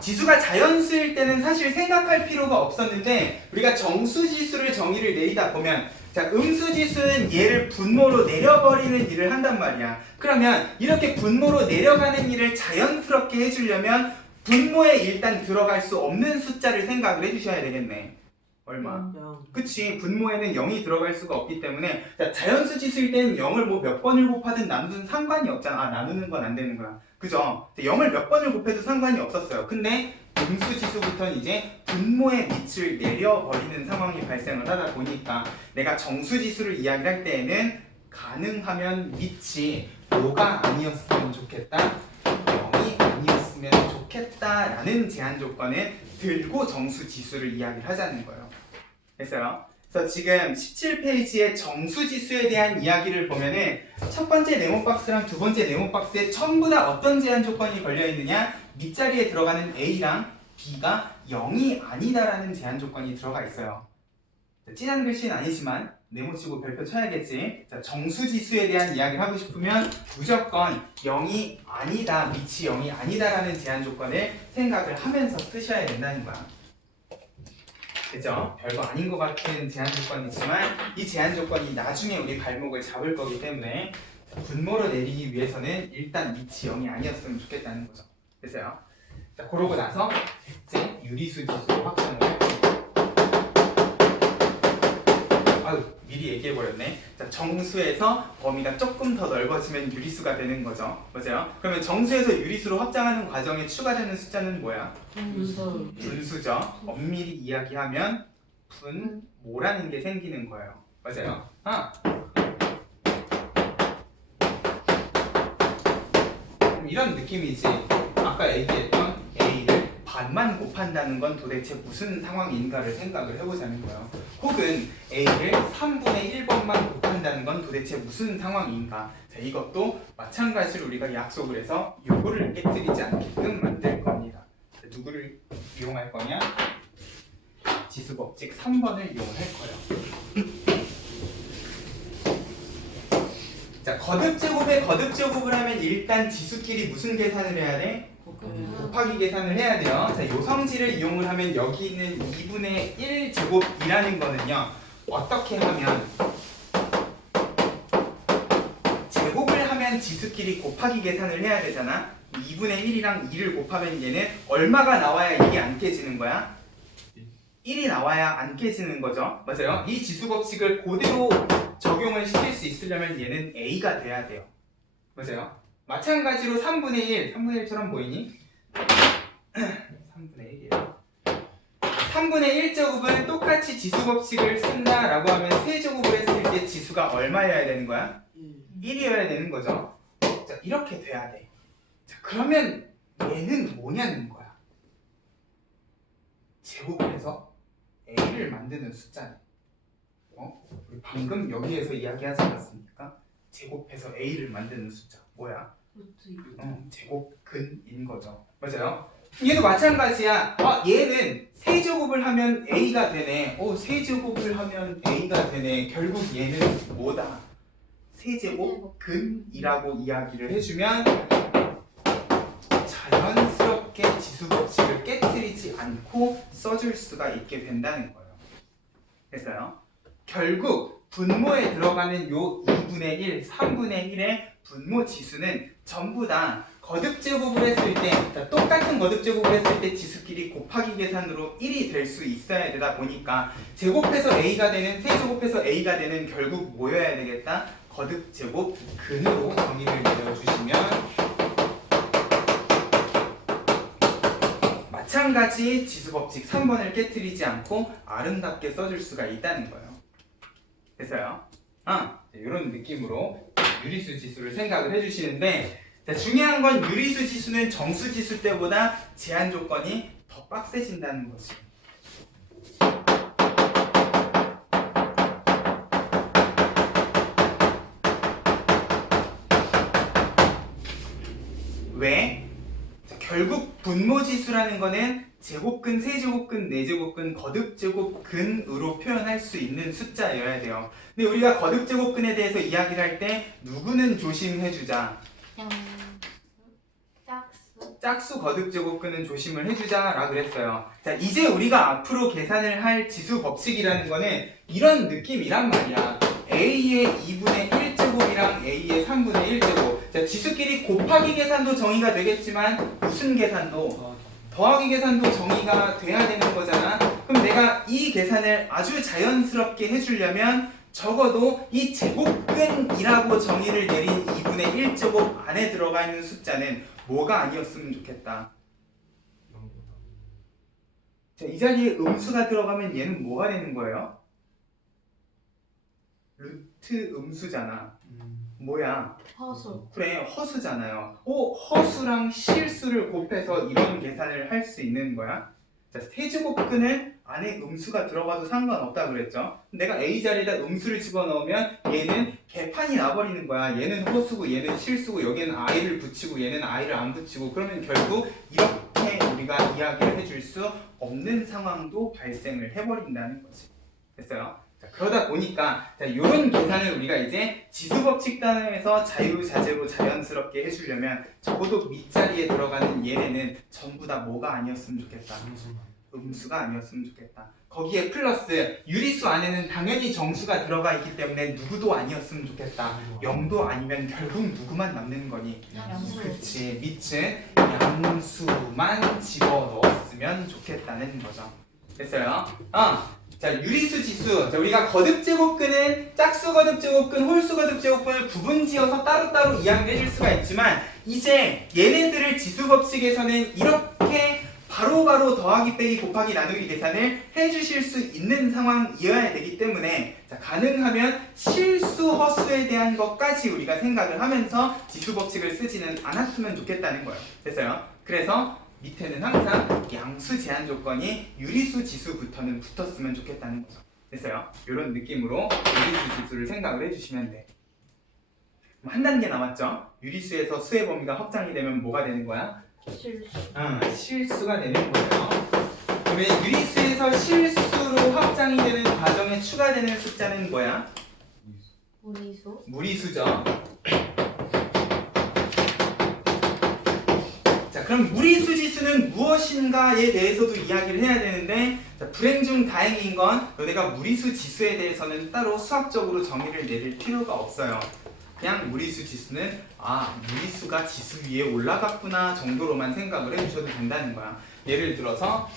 지수가 자연수일 때는 사실 생각할 필요가 없었는데 우리가 정수지수를 정의를 내리다 보면 자, 음수지수는 얘를 분모로 내려버리는 일을 한단 말이야. 그러면 이렇게 분모로 내려가는 일을 자연스럽게 해주려면 분모에 일단 들어갈 수 없는 숫자를 생각을 해주셔야 되겠네. 얼마? 0. 그치, 분모에는 0이 들어갈 수가 없기 때문에 자, 자연수 지수일 때는 0을 뭐 몇 번을 곱하든 나누든 상관이 없잖아. 나누는 건 안 되는 거야. 그죠? 0을 몇 번을 곱해도 상관이 없었어요. 근데 음수 지수부터는 이제 분모의 밑을 내려버리는 상황이 발생을 하다 보니까 내가 정수 지수를 이야기를 할 때에는 가능하면 밑이 뭐가 아니었으면 좋겠다? 0이 아니었으면 좋겠다라는 제한 조건을 들고 정수 지수를 이야기를 하자는 거예요. 됐어요? 그래서 지금 17페이지의 정수 지수에 대한 이야기를 보면은 첫 번째 네모 박스랑 두 번째 네모 박스에 전부 다 어떤 제한 조건이 걸려 있느냐? 밑자리에 들어가는 A랑 B가 0이 아니다라는 제한 조건이 들어가 있어요. 진한 글씨는 아니지만 네모치고 별표 쳐야겠지. 자, 정수지수에 대한 이야기를 하고 싶으면 무조건 0이 아니다, 밑이 0이 아니다라는 제한 조건을 생각을 하면서 쓰셔야 된다는 거야. 그죠? 별거 아닌 것 같은 제한 조건이지만 이 제한 조건이 나중에 우리 발목을 잡을 거기 때문에 분모로 내리기 위해서는 일단 밑이 0이 아니었으면 좋겠다는 거죠. 됐어요? 자, 그러고 나서 이제 유리수 지수 확정을 할 거예요. 미리 얘기해버렸네. 자, 정수에서 범위가 조금 더 넓어지면 유리수가 되는 거죠. 맞아요? 그러면 정수에서 유리수로 확장하는 과정에 추가되는 숫자는 뭐야? 분수. 분수죠. 엄밀히 이야기하면 분모라는 게 생기는 거예요. 맞아요? 이런 느낌이지. 아까 얘기했던 A를 반만 곱한다는 건 도대체 무슨 상황인가를 생각을 해보자는 거예요. 혹은 A를 3분의 1번만 곱한다는 건 도대체 무슨 상황인가. 자, 이것도 마찬가지로 우리가 약속을 해서 요거를 깨뜨리지 않게끔 만들 겁니다. 자, 누구를 이용할 거냐? 지수법칙 3번을 이용할 거예요. 자, 거듭제곱에 거듭제곱을 하면 일단 지수끼리 무슨 계산을 해야 돼? 곱하기 계산을 해야 돼요. 자, 요 성질을 이용을 하면 여기 있는 2분의 1제곱이라는 거는요. 어떻게 하면 제곱을 하면 지수끼리 곱하기 계산을 해야 되잖아. 2분의 1이랑 2를 곱하면 얘는 얼마가 나와야 이게 안 깨지는 거야? 1이 나와야 안 깨지는 거죠. 맞아요? 이 지수 법칙을 그대로 적용을 시킬 수 있으려면 얘는 A가 돼야 돼요. 맞아요? 마찬가지로 3분의 1처럼 보이니? 3분의 1이에요. 3분의 1제곱은 똑같이 지수 법칙을 쓴다라고 하면 세제곱을 했을 때 지수가 얼마여야 되는 거야? 1이어야 되는 거죠. 자, 이렇게 돼야 돼. 자, 그러면 얘는 뭐냐는 거야. 제곱을 해서 A를 만드는 숫자네. 우리 방금 여기에서 이야기하지 않았습니까? 제곱해서 A를 만드는 숫자 뭐야? 제곱근인 거죠. 맞아요? 얘도 마찬가지야. 얘는 세제곱을 하면 A가 되네. 세제곱을 하면 A가 되네. 결국 얘는 뭐다? 세제곱근이라고 이야기를 해주면 자연스럽게 지수 법칙을 깨뜨리지 않고 써줄 수가 있게 된다는 거예요. 됐어요? 결국 분모에 들어가는 요 2분의 1, 3분의 1의 분모 지수는 전부 다 거듭제곱을 했을 때, 똑같은 거듭제곱을 했을 때 지수끼리 곱하기 계산으로 1이 될 수 있어야 되다 보니까 제곱해서 A가 되는, 세제곱해서 A가 되는 결국 뭐여야 되겠다? 거듭제곱 근으로 정의를 내려주시면 마찬가지 지수법칙 3번을 깨뜨리지 않고 아름답게 써줄 수가 있다는 거예요. 됐어요? 이런 느낌으로 유리수 지수를 생각을 해주시는데, 자, 중요한 건 유리수 지수는 정수 지수 때보다 제한 조건이 더 빡세진다는 거지. 왜? 자, 결국 분모지수라는 거는 제곱근, 세제곱근, 네제곱근, 거듭제곱근으로 표현할 수 있는 숫자여야 돼요. 근데 우리가 거듭제곱근에 대해서 이야기를 할 때 누구는 조심해주자. 짝수 거듭제곱근은 조심을 해주자라고 그랬어요. 자, 이제 우리가 앞으로 계산을 할 지수 법칙이라는 거는 이런 느낌이란 말이야. A의 2분의 1제곱이랑 A의 3분의 1제곱. 자, 지수끼리 곱하기 계산도 정의가 되겠지만 무슨 계산도? 더하기 계산도 정의가 돼야 되는 거잖아. 그럼 내가 이 계산을 아주 자연스럽게 해주려면 적어도 이 제곱근이라고 정의를 내린 2분의 1제곱 안에 들어가 있는 숫자는 뭐가 아니었으면 좋겠다. 자, 이 자리에 음수가 들어가면 얘는 뭐가 되는 거예요? 루트 음수잖아. 뭐야? 허수. 그래, 허수잖아요. 허수랑 실수를 곱해서 이런 계산을 할 수 있는 거야. 자, 세제곱근은 안에 음수가 들어가도 상관없다 그랬죠. 내가 A 자리에다 음수를 집어넣으면 얘는 개판이 나버리는 거야. 얘는 허수고 얘는 실수고 여기는 I를 붙이고 얘는 I를 안 붙이고, 그러면 결국 이렇게 우리가 이야기를 해줄 수 없는 상황도 발생을 해버린다는 거지. 됐어요? 자, 그러다 보니까 이런 계산을 우리가 이제 지수법칙 단어에서 자유자재로 자연스럽게 해주려면 적어도 밑자리에 들어가는 얘네는 전부 다 뭐가 아니었으면 좋겠다. 음수가 아니었으면 좋겠다. 거기에 플러스 유리수 안에는 당연히 정수가 들어가 있기 때문에 누구도 아니었으면 좋겠다. 0도 아니면 결국 누구만 남는 거니? 양수. 그치, 밑은 양수만 집어넣었으면 좋겠다는 거죠. 됐어요? 자, 유리수 지수. 자, 우리가 거듭제곱근은 짝수 거듭제곱근, 홀수 거듭제곱근을 구분지어서 따로따로 이야기를 해줄 수가 있지만, 이제 얘네들을 지수 법칙에서는 이렇게 바로바로 더하기 빼기 곱하기 나누기 계산을 해주실 수 있는 상황이어야 되기 때문에, 자, 가능하면 실수 허수에 대한 것까지 우리가 생각을 하면서 지수 법칙을 쓰지는 않았으면 좋겠다는 거예요. 됐어요? 그래서 밑에는 항상 양수 제한 조건이 유리수 지수부터는 붙었으면 좋겠다는 거죠. 됐어요? 이런 느낌으로 유리수 지수를 생각을 해주시면 돼. 한 단계 남았죠? 유리수에서 수의 범위가 확장이 되면 뭐가 되는 거야? 실수. 실수가 되는 거예요. 그러면 유리수에서 실수로 확장이 되는 과정에 추가되는 숫자는 뭐야? 무리수. 무리수죠. 자, 그럼 무리수 지수는 무엇인가에 대해서도 이야기를 해야 되는데, 자, 불행 중 다행인 건 너네가 무리수 지수에 대해서는 따로 수학적으로 정의를 내릴 필요가 없어요. 그냥 무리수 지수는 무리수가 지수 위에 올라갔구나 정도로만 생각을 해주셔도 된다는 거야. 예를 들어서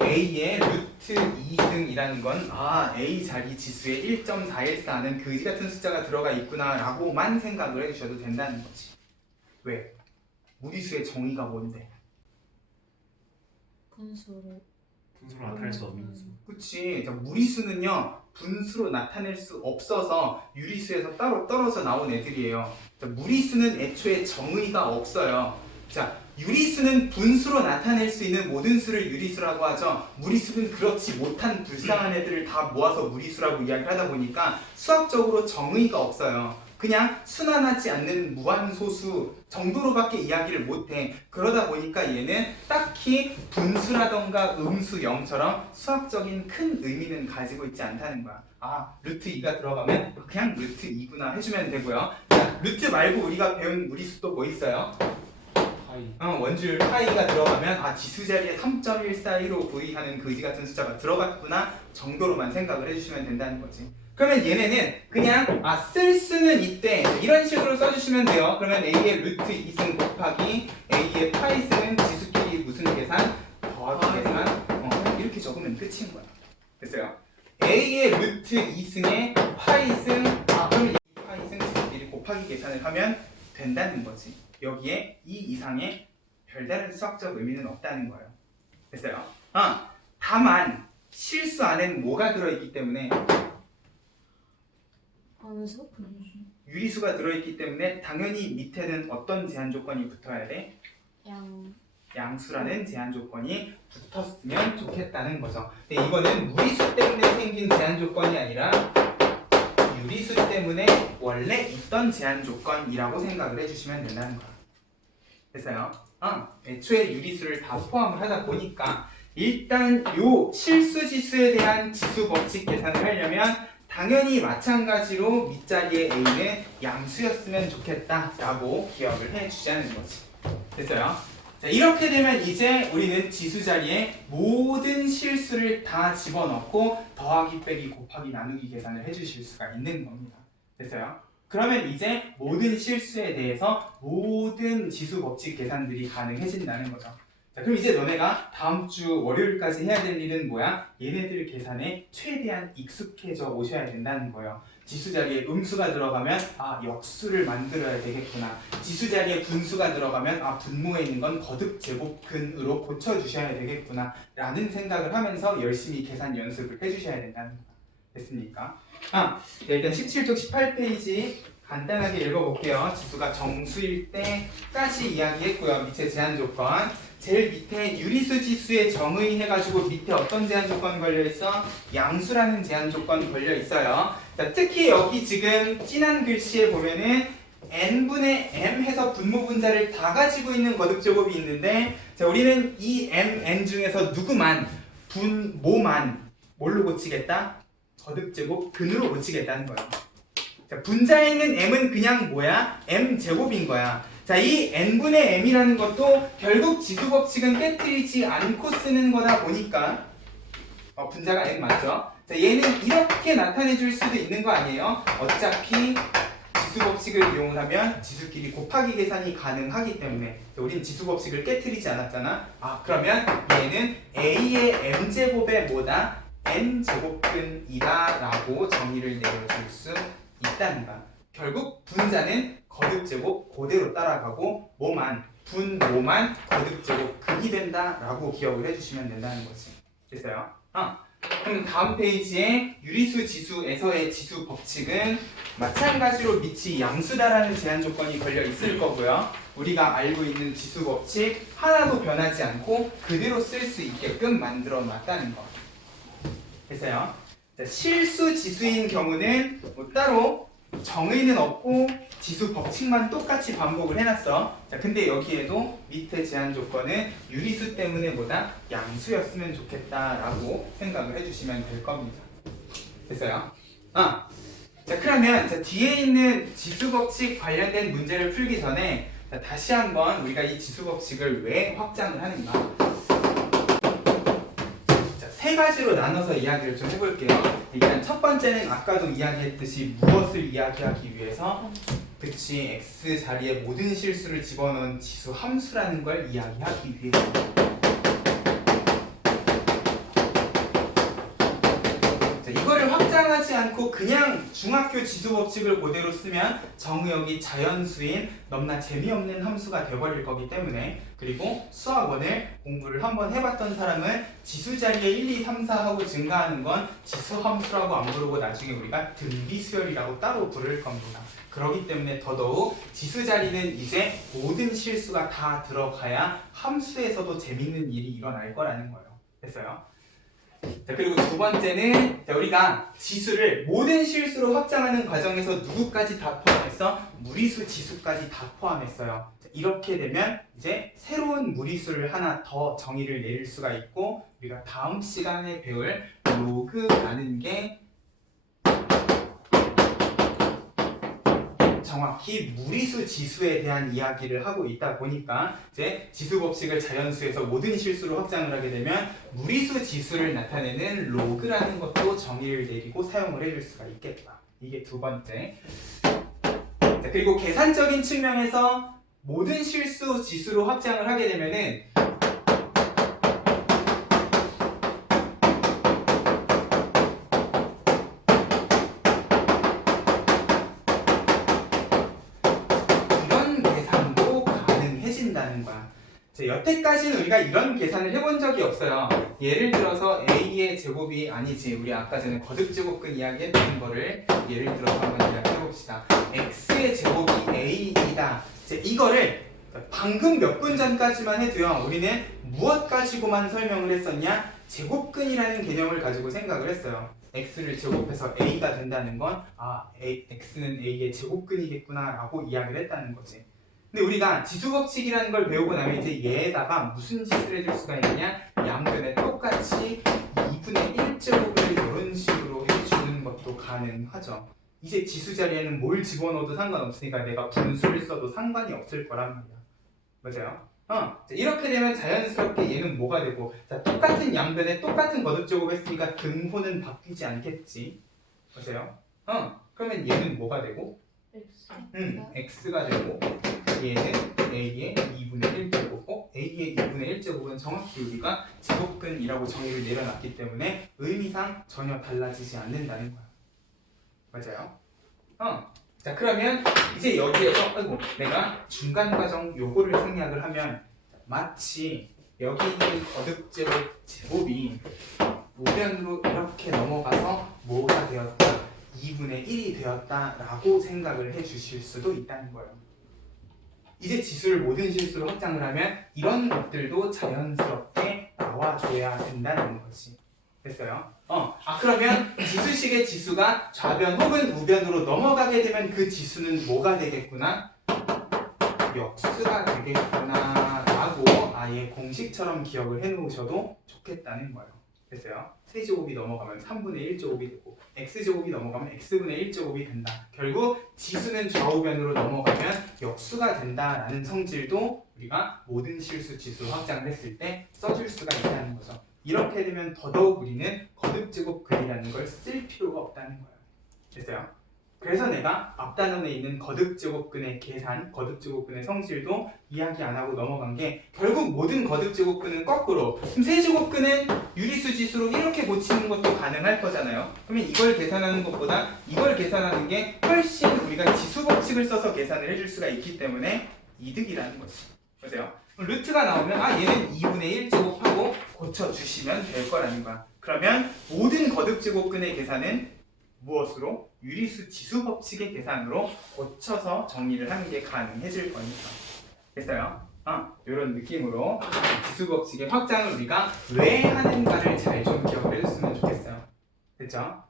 A의 루트 2승이라는 건 A 자리 지수에 1.414는 그지 같은 숫자가 들어가 있구나 라고만 생각을 해주셔도 된다는 거지. 왜? 무리수의 정의가 뭔데? 분수로. 분수로 나타낼 수 없는 수. 그치. 자, 무리수는요 분수로 나타낼 수 없어서 유리수에서 따로 떨어져 나온 애들이에요. 자, 무리수는 애초에 정의가 없어요. 자, 유리수는 분수로 나타낼 수 있는 모든 수를 유리수라고 하죠. 무리수는 그렇지 못한 불쌍한 애들을 다 모아서 무리수라고 이야기를 하다 보니까 수학적으로 정의가 없어요. 그냥 순환하지 않는 무한소수 정도로밖에 이야기를 못해. 그러다 보니까 얘는 딱히 분수라던가 음수 0처럼 수학적인 큰 의미는 가지고 있지 않다는 거야. 루트 2가 들어가면 그냥 루트 2구나 해주면 되고요. 자, 루트 말고 우리가 배운 무리수 또 뭐 있어요? 파이. 원줄 파이가 들어가면 지수 자리에 3.142로 구의하는 그지 같은 숫자가 들어갔구나 정도로만 생각을 해주시면 된다는 거지. 그러면 얘네는 그냥 쓸 수는 있대 이런 식으로 써주시면 돼요. 그러면 A의 루트 2승 곱하기 A의 파이승은 지수끼리 무슨 계산? 더하기 계산. 이렇게 적으면 끝인 거야. 됐어요? A의 루트 2승에 파이승 그러면 이 파이승 지수끼리 곱하기 계산을 하면 된다는 거지. 여기에 이 이상의 별다른 수학적 의미는 없다는 거예요. 됐어요? 다만 실수 안에는 뭐가 들어있기 때문에 분수. 유리수가 들어있기 때문에 당연히 밑에는 어떤 제한 조건이 붙어야 돼? 양수라는 제한 조건이 붙었으면 좋겠다는 거죠. 근데 이거는 무리수 때문에 생긴 제한 조건이 아니라 유리수 때문에 원래 있던 제한 조건이라고 생각을 해주시면 된다는 거야. 됐어요? 애초에 유리수를 다 포함을 하다 보니까 일단 요 실수지수에 대한 지수 법칙 계산을 하려면 당연히 마찬가지로 밑자리에 A는 양수였으면 좋겠다라고 기억을 해주자는 거지. 됐어요? 자, 이렇게 되면 이제 우리는 지수 자리에 모든 실수를 다 집어넣고 더하기 빼기 곱하기 나누기 계산을 해주실 수가 있는 겁니다. 됐어요? 그러면 이제 모든 실수에 대해서 모든 지수 법칙 계산들이 가능해진다는 거죠. 자, 그럼 이제 너네가 다음 주 월요일까지 해야 될 일은 뭐야? 얘네들 계산에 최대한 익숙해져 오셔야 된다는 거예요. 지수 자리에 음수가 들어가면 역수를 만들어야 되겠구나. 지수 자리에 분수가 들어가면 분모에 있는 건 거듭 제곱근으로 고쳐주셔야 되겠구나 라는 생각을 하면서 열심히 계산 연습을 해주셔야 된다는 거예요. 됐습니까? 일단 17쪽 18페이지 간단하게 읽어볼게요. 지수가 정수일 때까지 이야기했고요. 밑에 제한 조건. 제일 밑에 유리수 지수의 정의 해가지고 밑에 어떤 제한 조건 걸려있어? 양수라는 제한 조건 걸려있어요. 자, 특히 여기 지금 진한 글씨에 보면은 n분의 m 해서 분모 분자를 다 가지고 있는 거듭 제곱이 있는데, 자, 우리는 이 n 중에서 누구만 분모만 뭘로 고치겠다? 거듭 제곱 근으로 고치겠다는 거예요. 자, 분자에 있는 m은 그냥 뭐야? m 제곱인 거야. 자, 이 n분의 m이라는 것도 결국 지수 법칙은 깨트리지 않고 쓰는 거다 보니까 분자가 n 맞죠? 자, 얘는 이렇게 나타내 줄 수도 있는 거 아니에요? 어차피 지수 법칙을 이용하면 지수끼리 곱하기 계산이 가능하기 때문에 우린 지수 법칙을 깨트리지 않았잖아. 그러면 얘는 a의 m제곱의 뭐다? n제곱근이다 라고 정의를 내려줄 수 있다는 거야. 결국 분자는 거듭제곱 그대로 따라가고 분모만 거듭제곱 근이 된다 라고 기억을 해주시면 된다는 거지. 됐어요? 그럼 다음 페이지에 유리수 지수에서의 지수 법칙은 마찬가지로 밑이 양수다라는 제한 조건이 걸려 있을 거고요. 우리가 알고 있는 지수 법칙 하나도 변하지 않고 그대로 쓸 수 있게끔 만들어 놨다는 거. 됐어요? 자, 실수 지수인 경우는 뭐 따로 정의는 없고 지수 법칙만 똑같이 반복을 해놨어. 자, 근데 여기에도 밑에 제한 조건은 유리수 때문에 보다 양수였으면 좋겠다라고 생각을 해주시면 될 겁니다. 됐어요? 자, 그러면 자, 뒤에 있는 지수 법칙 관련된 문제를 풀기 전에 자, 다시 한번 우리가 이 지수 법칙을 왜 확장을 하는가? 자, 세 가지로 나눠서 이야기를 좀 해볼게요. 일단 첫 번째는 아까도 이야기했듯이 무엇을 이야기하기 위해서 그치 x 자리에 모든 실수를 집어넣은 지수 함수라는 걸 이야기하기 위해서. 이거를 확장하지 않고 그냥 중학교 지수 법칙을 그대로 쓰면 정의역이 자연수인 너무나 재미없는 함수가 되어버릴 거기 때문에, 그리고 수학원을 공부를 한번 해봤던 사람은 지수 자리에 1, 2, 3, 4 하고 증가하는 건 지수 함수라고 안 부르고 나중에 우리가 등비수열이라고 따로 부를 겁니다. 그렇기 때문에 더더욱 지수 자리는 이제 모든 실수가 다 들어가야 함수에서도 재밌는 일이 일어날 거라는 거예요. 됐어요? 자, 그리고 두 번째는 자, 우리가 지수를 모든 실수로 확장하는 과정에서 누구까지 다 포함했어? 무리수 지수까지 다 포함했어요. 자, 이렇게 되면 이제 새로운 무리수를 하나 더 정의를 내릴 수가 있고, 우리가 다음 시간에 배울 로그라는 게 정확히 무리수 지수에 대한 이야기를 하고 있다 보니까 이제 지수 법칙을 자연수에서 모든 실수로 확장을 하게 되면 무리수 지수를 나타내는 로그라는 것도 정의를 내리고 사용을 해줄 수가 있겠다. 이게 두 번째. 자, 그리고 계산적인 측면에서 모든 실수 지수로 확장을 하게 되면은 여태까지는 우리가 이런 계산을 해본 적이 없어요. 예를 들어서 A의 제곱이 아니지, 우리 아까 전에 거듭제곱근 이야기했던 거를 예를 들어서 한번 이야기해봅시다. X의 제곱이 A이다. 이거를 방금 몇 분 전까지만 해도요, 우리는 무엇 가지고만 설명을 했었냐? 제곱근이라는 개념을 가지고 생각을 했어요. X를 제곱해서 A가 된다는 건 X는 A의 제곱근이겠구나 라고 이야기를 했다는 거지. 근데 우리가 지수법칙이라는 걸 배우고 나면 이제 얘에다가 무슨 짓을 해줄 수가 있느냐? 양변에 똑같이 2분의 1제곱을 이런 식으로 해주는 것도 가능하죠. 이제 지수 자리에는 뭘 집어넣어도 상관없으니까 내가 분수를 써도 상관이 없을 거란 말이야. 맞아요? 이렇게 되면 자연스럽게 얘는 뭐가 되고, 자, 똑같은 양변에 똑같은 거듭제곱 했으니까 등호는 바뀌지 않겠지. 맞아요? 그러면 얘는 뭐가 되고? x가 되고, 얘는 a의 2분의 1제곱. a의 2분의 1제곱은 정확히 우리가 제곱근이라고 정의를 내려놨기 때문에 의미상 전혀 달라지지 않는다는 거야. 맞아요? 자, 그러면 이제 여기에서 내가 중간 과정 요거를 생략을 하면 마치 여기 있는 거듭제곱 제곱이 우변으로 이렇게 넘어가서 뭐가 되었다? 2분의 1이 되었다라고 생각을 해주실 수도 있다는 거예요. 이제 지수를 모든 실수로 확장을 하면 이런 것들도 자연스럽게 나와줘야 된다는 거지. 됐어요? 그러면 지수식의 지수가 좌변 혹은 우변으로 넘어가게 되면 그 지수는 뭐가 되겠구나? 역수가 되겠구나 라고 아예 공식처럼 기억을 해놓으셔도 좋겠다는 거예요. 됐어요? 세제곱이 넘어가면 3분의 1제곱이 되고 x제곱이 넘어가면 x분의 1제곱이 된다. 결국 지수는 좌우변으로 넘어가면 역수가 된다라는 성질도 우리가 모든 실수 지수 확장을 했을 때 써줄 수가 있다는 거죠. 이렇게 되면 더더욱 우리는 거듭제곱근이라는 걸 쓸 필요가 없다는 거예요. 됐어요? 그래서 내가 앞단원에 있는 거듭제곱근의 계산, 거듭제곱근의 성질도 이야기 안 하고 넘어간 게, 결국 모든 거듭제곱근은 거꾸로, 그럼 세제곱근은 유리수 지수로 이렇게 고치는 것도 가능할 거잖아요. 그러면 이걸 계산하는 것보다 이걸 계산하는 게 훨씬 우리가 지수 법칙을 써서 계산을 해줄 수가 있기 때문에 이득이라는 거지. 보세요. 루트가 나오면 얘는 2분의 1제곱하고 고쳐주시면 될 거라는 거야. 그러면 모든 거듭제곱근의 계산은 무엇으로? 유리수 지수 법칙의 계산으로 고쳐서 정리를 하는 게 가능해질 거니까. 됐어요? 이런 느낌으로 지수 법칙의 확장을 우리가 왜 하는가를 잘 좀 기억을 해줬으면 좋겠어요. 됐죠?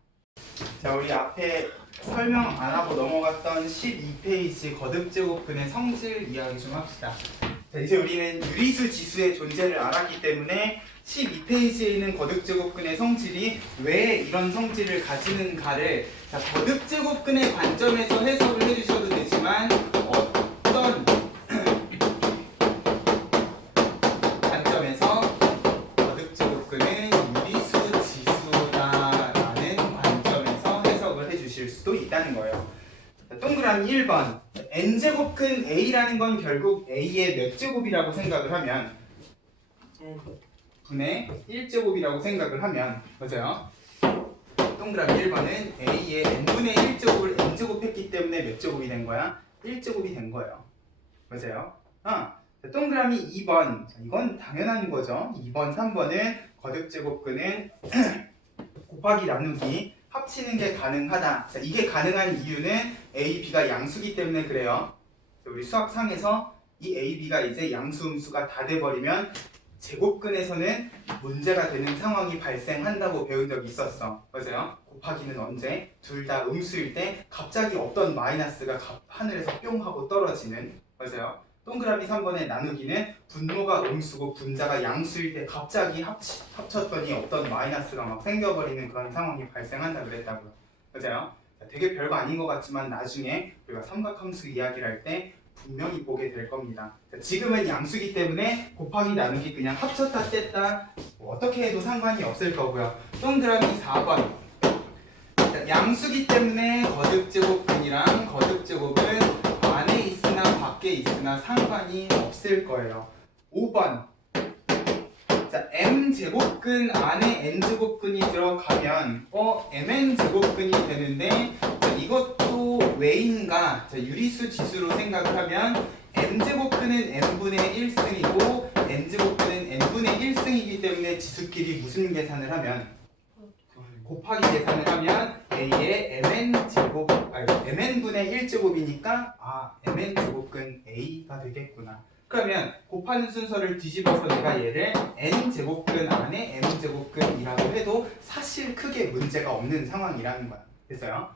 자, 우리 앞에 설명 안 하고 넘어갔던 12페이지 거듭제곱근의 성질 이야기 좀 합시다. 자, 이제 우리는 유리수 지수의 존재를 알았기 때문에 12페이지에 있는 거듭제곱근의 성질이 왜 이런 성질을 가지는가를 자, 거듭제곱근의 관점에서 해석을 해주셔도 되지만 어떤 관점에서 거듭제곱근은 유리수 지수다라는 관점에서 해석을 해주실 수도 있다는 거예요. 자, 동그라미 1번 n제곱근 a라는 건 결국 a의 몇 제곱이라고 생각을 하면 분의 1제곱이라고 생각을 하면 맞아요? 동그라미 1번은 a의 n분의 1제곱을 n제곱 했기 때문에 몇 제곱이 된 거야? 1제곱이 된 거예요. 맞아요? 동그라미 2번 이건 당연한 거죠. 2번, 3번은 거듭제곱근은 곱하기 나누기 합치는 게 가능하다. 자, 이게 가능한 이유는 a, b가 양수기 때문에 그래요. 우리 수학상에서 이 a, b가 이제 양수음수가 다 돼버리면 제곱근에서는 문제가 되는 상황이 발생한다고 배운 적이 있었어. 맞아요? 곱하기는 언제? 둘 다 음수일 때 갑자기 없던 마이너스가 하늘에서 뿅 하고 떨어지는. 맞아요? 동그라미 3번의 나누기는 분모가 음수고 분자가 양수일 때 갑자기 합쳤더니 없던 마이너스가 막 생겨버리는 그런 상황이 발생한다 그랬다고요. 맞아요? 되게 별거 아닌 것 같지만 나중에 우리가 삼각함수 이야기를 할 때 분명히 보게 될 겁니다. 지금은 양수기 때문에 곱하기 나누기 그냥 합쳤다 뗐다 뭐 어떻게 해도 상관이 없을 거고요. 동그라미 4번 양수기 때문에 거듭제곱근이랑 거듭제곱은 안에 있으나 밖에 있으나 상관이 없을 거예요. 5번 자, m제곱근 안에 n제곱근이 들어가면 mn제곱근이 되는데 자, 이것도 왜인가? 자, 유리수 지수로 생각을 하면 m제곱근은 n분의 1승이고 n제곱근은 n분의 1승이기 때문에 지수끼리 무슨 계산을 하면 곱하기 계산을 하면 a의 mn분의 1제곱이니까 mn제곱근 a가 되겠구나. 그러면 곱하는 순서를 뒤집어서 내가 얘를 n제곱근 안에 m제곱근이라고 해도 사실 크게 문제가 없는 상황이라는 거야. 됐어요?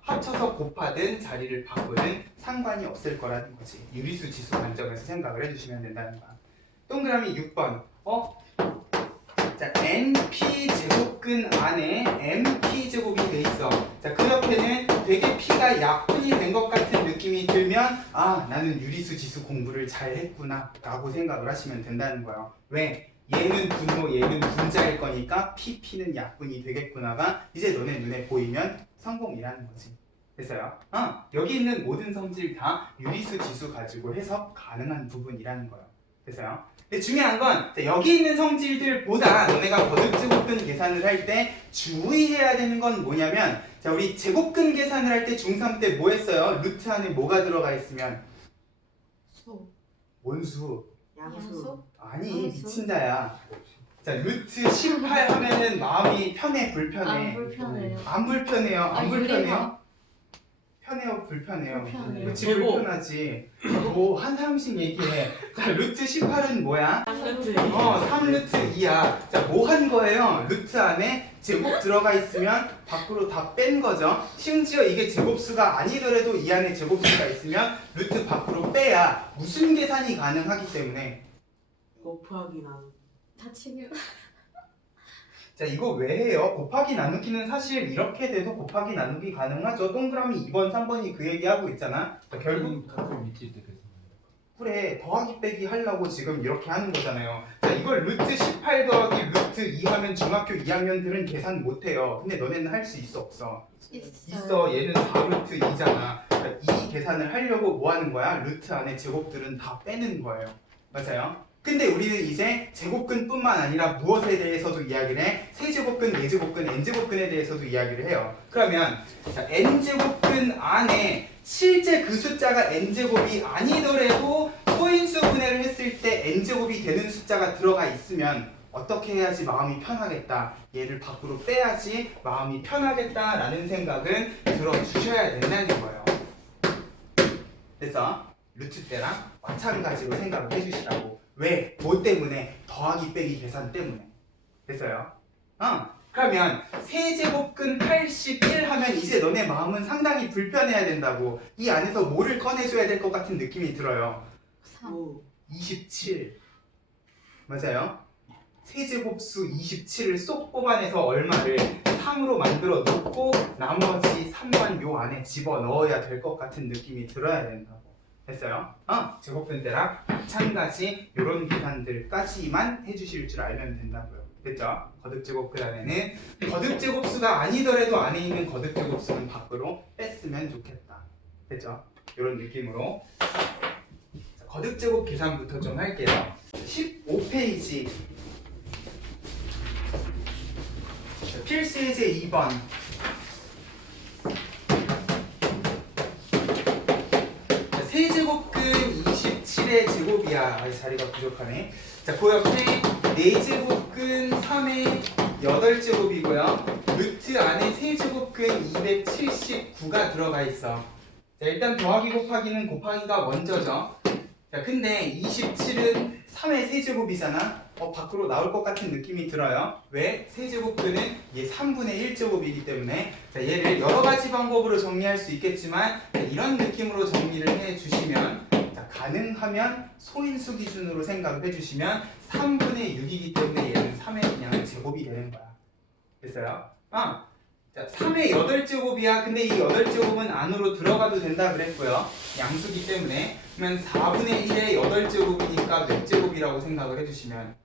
합쳐서 곱하든 자리를 바꾸든 상관이 없을 거라는 거지. 유리수 지수 관점에서 생각을 해주시면 된다는 거야. 동그라미 6번 자, np제곱근 안에 mp제곱이 돼 있어. 자, 그 옆에는 되게 p가 약분이 된 것 같은 느낌이 들면 나는 유리수 지수 공부를 잘 했구나 라고 생각을 하시면 된다는 거예요. 왜? 얘는 분모, 얘는 분자일 거니까 p는 약분이 되겠구나가 이제 너네 눈에 보이면 성공이라는 거지. 됐어요? 여기 있는 모든 성질 다 유리수 지수 가지고 해석 가능한 부분이라는 거예요. 됐어요? 근데 중요한 건 여기 있는 성질들보다 너네가 거듭제곱근 계산을 할 때 주의해야 되는 건 뭐냐면 자, 우리 제곱근 계산을 할 때 중3 때 뭐 했어요? 루트 안에 뭐가 들어가 있으면? 수. 뭔 수? 양수? 아니 양수? 미친 자야. 자, 루트 18 하면은 마음이 편해 불편해? 안 불편해요. 안 불편해요. 안 불편해요? 유리가. 편해요, 불편해요? 불편해요. 그치, 제곱. 불편하지. 뭐 한 사람씩 얘기해. 자, 루트 18은 뭐야? 3루트 2야. 자, 뭐 한 거예요? 루트 안에 제곱 들어가 있으면 밖으로 다 뺀 거죠. 심지어 이게 제곱수가 아니더라도 이 안에 제곱수가 있으면 루트 밖으로 빼야 무슨 계산이 가능하기 때문에 곱하기 나누기. 다치면 자, 이거 왜 해요? 곱하기 나누기는 사실 이렇게 돼도 곱하기 나누기 가능하죠. 동그라미 2번, 3번이 그 얘기하고 있잖아. 자, 결국 가끔 밑에 있대 계산. 그래, 더하기 빼기 하려고 지금 이렇게 하는 거잖아요. 자, 이걸 루트 18 더하기 루트 2 하면 중학교 2학년들은 계산 못해요. 근데 너네는 할 수 있어, 없어? 있어. 얘는 4루트 2잖아. 자, 이 계산을 하려고 뭐 하는 거야? 루트 안에 제곱들은 다 빼는 거예요. 맞아요? 근데 우리는 이제 제곱근뿐만 아니라 무엇에 대해서도 이야기를 해? 세제곱근, 네제곱근, n제곱근에 대해서도 이야기를 해요. 그러면 자, n제곱근 안에 실제 그 숫자가 n제곱이 아니더라도 소인수 분해를 했을 때 n제곱이 되는 숫자가 들어가 있으면 어떻게 해야지 마음이 편하겠다, 얘를 밖으로 빼야지 마음이 편하겠다라는 생각은 들어주셔야 된다는 거예요. 그래서 루트 때랑 마찬가지로 생각을 해주시라고. 왜? 뭐 때문에? 더하기 빼기 계산 때문에. 됐어요? 그러면 세제곱근 81 하면 이제 너네 마음은 상당히 불편해야 된다고. 이 안에서 뭐를 꺼내줘야 될 것 같은 느낌이 들어요. 3. 5. 27. 맞아요? 세제곱수 27을 쏙 뽑아내서 얼마를 3으로 만들어 놓고 나머지 3만 요 안에 집어 넣어야 될 것 같은 느낌이 들어야 된다고. 됐어요? 제곱근 때랑 마찬가지 이런 계산들까지만 해주실 줄 알면 된다고요. 됐죠? 거듭제곱근 안에는 거듭제곱수가 아니더라도 안에 있는 거듭제곱수는 밖으로 뺐으면 좋겠다. 됐죠? 이런 느낌으로 자, 거듭제곱 계산부터 좀 할게요. 15페이지 필수예제 2번. 세제곱근 27의 제곱이야. 자리가 부족하네. 자, 그 옆에 4제곱근 3의 8제곱이고요. 루트 안에 세제곱근 279가 들어가 있어. 자, 일단 더하기 곱하기는 곱하기가 먼저죠. 자, 근데 27은 3의 세제곱이잖아. 밖으로 나올 것 같은 느낌이 들어요. 왜? 세제곱근은 얘 3분의 1제곱이기 때문에. 자, 얘를 여러 가지 방법으로 정리할 수 있겠지만 자, 이런 느낌으로 정리를 해주시면, 자, 가능하면 소인수 기준으로 생각을 해주시면 3분의 6이기 때문에 얘는 3의 그냥 제곱이 되는 거야. 됐어요? 자, 3의 8제곱이야. 근데 이 8제곱은 안으로 들어가도 된다 그랬고요. 양수기 때문에. 그러면 4분의 1의 8제곱이니까 몇 제곱이라고 생각을 해주시면,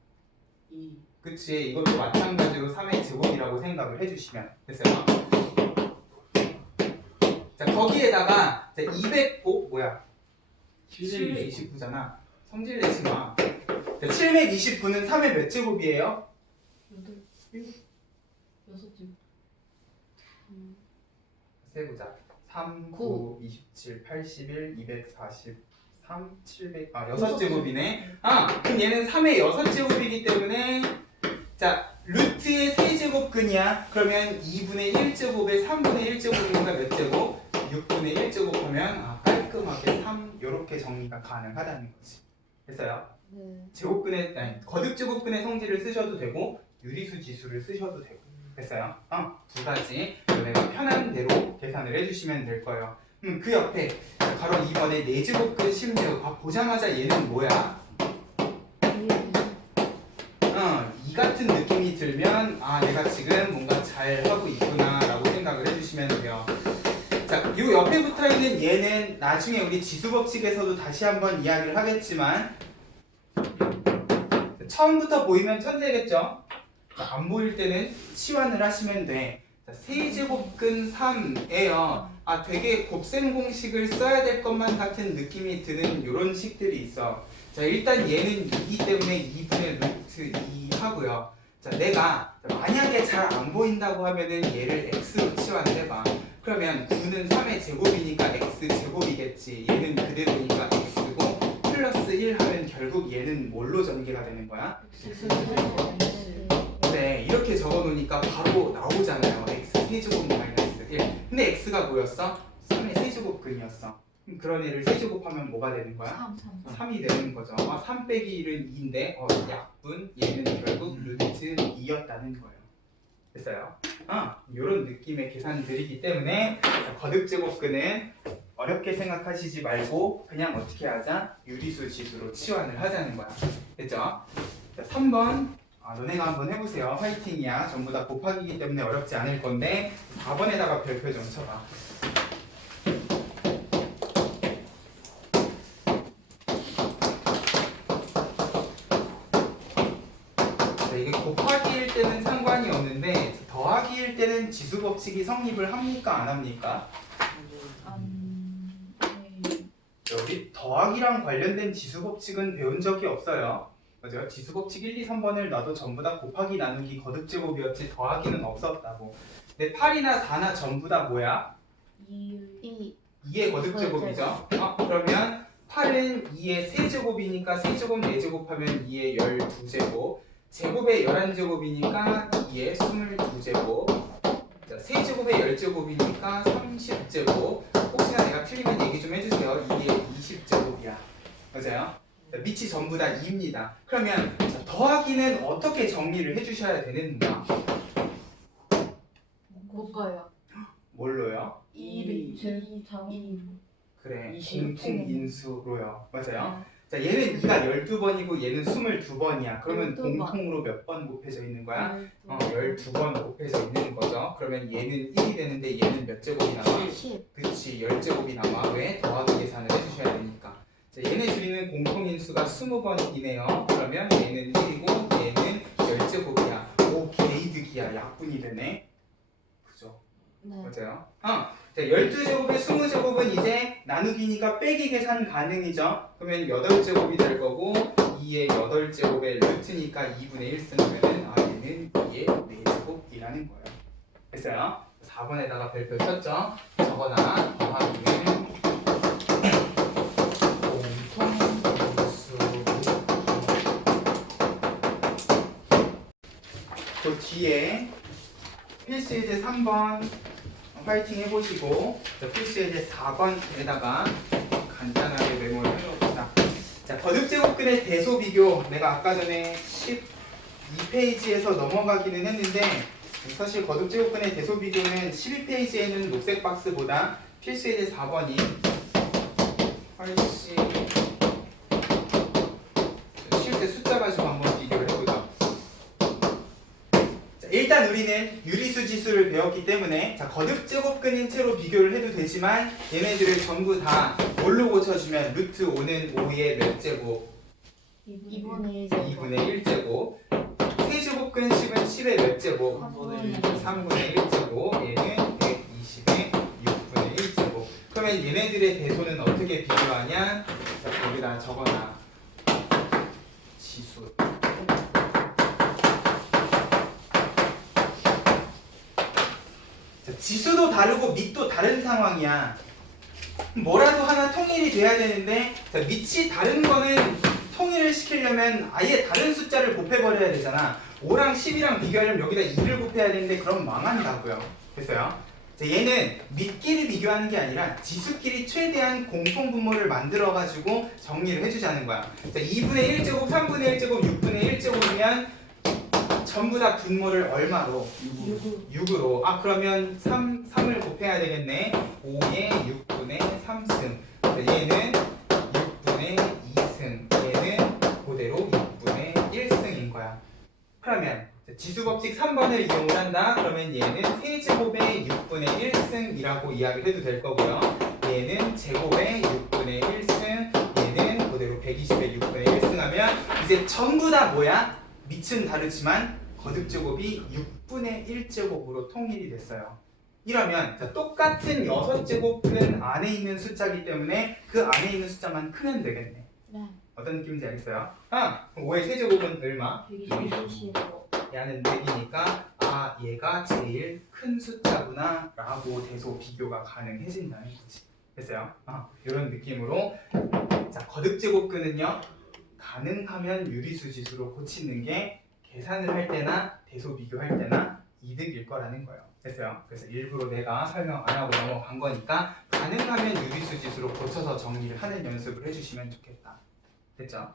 2. 그치, 이것도 마찬가지로 3의 제곱이라고 생각을 해주시면 됐어요. 자, 거기에다가 729잖아. 성질 내지 마. 자, 729는 3의 몇 제곱이에요? 6집. 세보자. 3, 9, 27, 81, 243, 700, 6제곱이네. 그럼 얘는 3의 6제곱이기 때문에, 자, 루트의 세제곱근이야. 그러면 2분의 1제곱에 3분의 1제곱이니까 몇 제곱? 6분의 1제곱 하면 깔끔하게 3 요렇게 정리가 가능하다는 거지. 됐어요? 네. 제곱근의, 아니, 거듭제곱근의 성질을 쓰셔도 되고 유리수 지수를 쓰셔도 되고. 됐어요? 두 가지 너네가 편한 대로 계산을 해주시면 될 거예요. 그 옆에 바로 2번에 4제곱근 16. 보자마자 얘는 뭐야? 이 같은 느낌이 들면 내가 지금 뭔가 잘 하고 있구나 라고 생각을 해주시면 돼요. 자, 요 옆에 붙어있는 얘는 나중에 우리 지수법칙에서도 다시 한번 이야기를 하겠지만 처음부터 보이면 천재겠죠? 안 보일 때는 치환을 하시면 돼. 자, 세제곱근 3에요. 되게 곱셈 공식을 써야 될 것만 같은 느낌이 드는 이런 식들이 있어. 자, 일단 얘는 2이기 때문에 2분의 루트 2 하고요. 자, 내가 만약에 잘 안 보인다고 하면은 얘를 x로 치환을 해봐. 그러면 9는 3의 제곱이니까 x 제곱이겠지. 얘는 그대로니까 x고 플러스 1 하면 결국 얘는 뭘로 전개가 되는 거야? 네, 이렇게 적어놓으니까 바로 나오잖아요. x 세제곱 마이너스 1. 근데 x가 뭐였어? 3의 세제곱근이었어. 그런 애를 세제곱하면 뭐가 되는 거야? 3이 되는 거죠. 3 빼기 1은 2인데 약분 얘는 결국 루트 2였다는 거예요. 됐어요? 이런 느낌의 계산들이기 때문에 거듭제곱근은 어렵게 생각하시지 말고 그냥 어떻게 하자? 유리수 지수로 치환을 하자는 거야. 됐죠? 자, 3번 너네가 한번 해보세요. 화이팅이야. 전부 다 곱하기이기 때문에 어렵지 않을 건데 4번에다가 별표 좀 쳐봐. 자, 이게 곱하기일 때는 상관이 없는데 더하기일 때는 지수법칙이 성립을 합니까? 안 합니까? 우리 더하기랑 관련된 지수법칙은 배운 적이 없어요. 그죠? 지수법칙 1, 2, 3번을 놔도 전부 다 곱하기 나누기 거듭제곱이었지 더하기는 없었다고. 근데 8이나 4나 전부 다 뭐야? 2의 거듭제곱이죠. 그러면 8은 2의 세제곱이니까 세제곱 4제곱하면 2의 12제곱. 제곱에 11제곱이니까 2에 22제곱. 자, 세제곱에 10제곱이니까 30제곱. 혹시나 내가 틀리면 얘기 좀 해주세요. 2에 20제곱이야. 맞아요? 자, 밑이 전부 다 2입니다. 그러면 자, 더하기는 어떻게 정리를 해주셔야 되는가? 뭘까요? 뭘로요? 2, 2, 그래, 20. 공통인수로요. 맞아요? 자, 얘는 2가 12번이고 얘는 22번이야. 그러면 12번. 공통으로 몇 번 곱해져 있는 거야? 12. 12번 곱해져 있는 거죠. 그러면 얘는 1이 되는데 얘는 몇 제곱이 남아? 10. 그치, 10제곱이 남아. 왜? 더하기 계산을 해주셔야 되니까. 자, 얘네 둘이는 공통인수가 20번이네요. 그러면 얘는 1이고 얘는 10제곱이야. 오, 개이득이야. 약분이 되네. 그죠? 네. 맞아요. 자, 12제곱에 20제곱은 이제 나누기니까 빼기 계산 가능이죠. 그러면 8제곱이 될 거고 2의 8제곱의 루트니까 2분의 1 쓰면은 얘는 2의 4제곱이라는 거예요. 됐어요? 4번에다가 별표 쳤죠. 적어놔. 더하기는 공통인수. 그 뒤에 필수예제 3번 파이팅 해보시고 필수예제 4번에다가 간단하게 메모를 해놓읍시다. 자, 거듭제곱근의 대소 비교 내가 아까 전에 12페이지에서 넘어가기는 했는데 사실 거듭제곱근의 대소 비교는 12페이지에는 녹색 박스보다 필수예제 4번이 훨씬 실제 숫자 가지고 한번 비교를 해보자. 일단 우리는 유리수 지수를 배웠기 때문에 자, 거듭제곱근인 채로 비교를 해도 되지만 얘네들을 전부 다 뭘로 고쳐주면 루트 5는 5의 몇 제곱? 2분의 1. 2분의 1제곱. 세제곱근 10은 10의 몇 제곱? 3분의 1제곱. 얘는 120의 6분의 1제곱. 그러면 얘네들의 대소는 어떻게 비교하냐? 자, 거기다 적어놔. 지수. 지수도 다르고 밑도 다른 상황이야. 뭐라도 하나 통일이 돼야 되는데 자, 밑이 다른 거는 통일을 시키려면 아예 다른 숫자를 곱해버려야 되잖아. 5랑 10이랑 비교하려면 여기다 2를 곱해야 되는데 그럼 망한다고요. 됐어요? 자, 얘는 밑끼리 비교하는 게 아니라 지수끼리 최대한 공통분모를 만들어가지고 정리를 해주자는 거야. 자, 2분의 1제곱, 3분의 1제곱, 6분의 1제곱이면 전부 다 분모를 얼마로? 6으로. 아, 그러면 3을 곱해야 되겠네. 5의 6분의 3승. 얘는 6분의 2승. 얘는 그대로 6분의 1승인 거야. 그러면 지수법칙 3번을 이용을 한다. 그러면 얘는 세제곱의 6분의 1승이라고 이야기를 해도 될 거고요. 얘는 제곱의 6분의 1승. 얘는 그대로 120의 6분의 1승 하면 이제 전부 다 뭐야? 밑은 다르지만 거듭제곱이 6분의 1제곱으로 통일이 됐어요. 이러면 자, 똑같은 6제곱은 안에 있는 숫자이기 때문에 그 안에 있는 숫자만 크면 되겠네. 네. 어떤 느낌인지 알겠어요? 5의 세제곱은 얼마? 125. 얘는 100이니까 아, 얘가 제일 큰 숫자구나 라고 대소 비교가 가능해진다는 거지. 됐어요? 이런 느낌으로 자, 거듭제곱근은요 가능하면 유리수 지수로 고치는 게 계산을 할 때나 대소 비교할 때나 이득일 거라는 거예요. 됐어요? 그래서 일부러 내가 설명 안 하고 넘어간 거니까 가능하면 유리수 지수로 고쳐서 정리를 하는 연습을 해주시면 좋겠다. 됐죠? 자,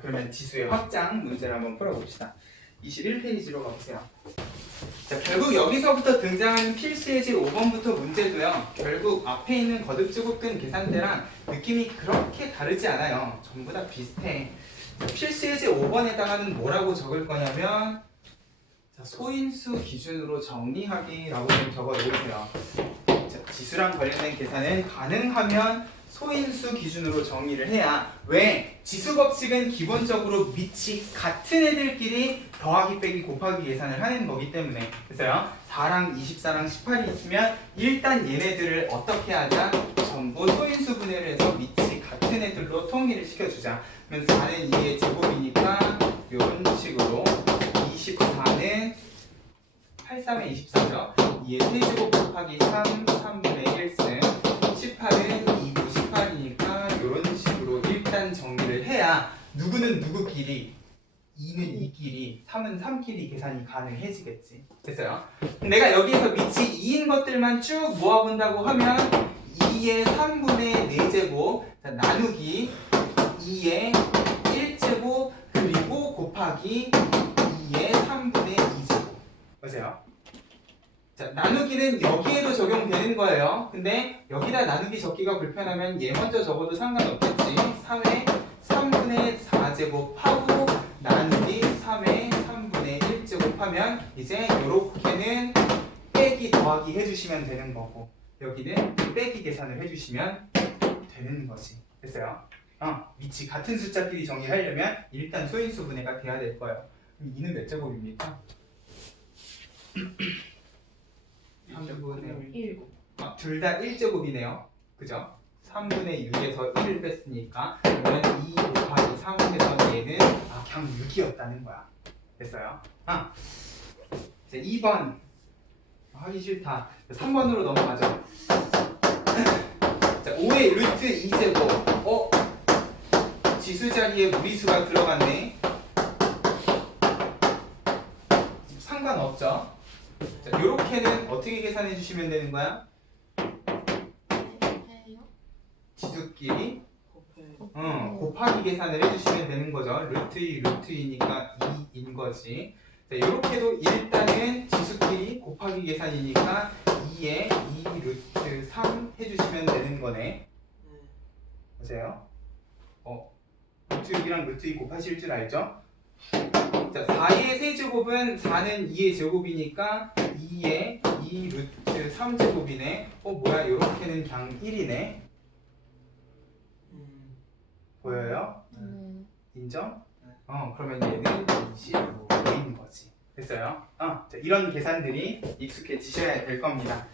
그러면 지수의 확장 문제를 한번 풀어봅시다. 21페이지로 가보세요. 자, 결국 여기서부터 등장하는 필수예제 5번부터 문제도요. 결국 앞에 있는 거듭제곱근 계산대랑 느낌이 그렇게 다르지 않아요. 전부 다 비슷해. 자, 필수예제 5번에다가는 뭐라고 적을 거냐면 자, 소인수 기준으로 정리하기라고 좀 적어 놓으세요. 자, 지수랑 관련된 계산은 가능하면 소인수 기준으로 정리를 해야 왜? 지수 법칙은 기본적으로 밑이 같은 애들끼리 더하기 빼기 곱하기 계산을 하는 거기 때문에 그래서요 4랑 24랑 18이 있으면 일단 얘네들을 어떻게 하자? 전부 소인수 분해를 해서 밑이 같은 애들로 통일을 시켜주자. 그러면 4는 2의 제곱이니까 이런 식으로 24는 8, 3의 24죠. 2의 세제곱 곱하기 3, 3분의 1승 18은 2부 18이니까 이런 식으로 일단 정리를 해야 누구는 누구끼리, 2는 2끼리, 3은 3끼리 계산이 가능해지겠지. 됐어요? 내가 여기에서 밑이 2인 것들만 쭉 모아본다고 하면 2의 3분의 4제곱 나누기 2의 1제곱 그리고 곱하기 2의 3분의 2제곱. 보세요. 자, 나누기는 여기에도 적용되는 거예요. 근데 여기다 나누기 적기가 불편하면 얘 먼저 적어도 상관없겠지. 3의 3분의 4제곱 하고 나누기 3의 3분의 1제곱 하면 이제 요렇게는 빼기 더하기 해주시면 되는 거고 여기는 빼기 계산을 해주시면 되는 거지. 됐어요? 밑이 같은 숫자끼리 정리하려면 일단 소인수 분해가 돼야 될 거예요. 그럼 2는 몇 제곱입니까? 3분의 1. 둘 다 1제곱이네요. 그죠? 3분의 6에서 1을 뺐으니까 그러면 2 곱하기 3에서 얘는 그냥 6이었다는 거야. 됐어요? 이제 2번 하기 싫다. 3번으로 넘어가죠. 자, 5의 루트 2제곱 지수 자리에 무리수가 들어갔네. 상관없죠? 자, 요렇게는 어떻게 계산해 주시면 되는 거야? 지수끼리 곱하기 계산을 해주시면 되는 거죠. 루트 2, 루트 2니까 2인 거지. 자, 요렇게도 일단은 지수끼리 곱하기 계산이니까 2에 2 루트 3 해주시면 되는 거네. 보세요. 루트 6이랑 루트 2 곱하실 줄 알죠? 자, 4의 세제곱은 4는 2의 제곱이니까 2에 2 루트 3제곱이네. 뭐야, 요렇게는 그냥 1이네. 보여요? 인정? 그러면 얘는 25인 거지. 됐어요? 자, 이런 계산들이 익숙해지셔야 될 겁니다.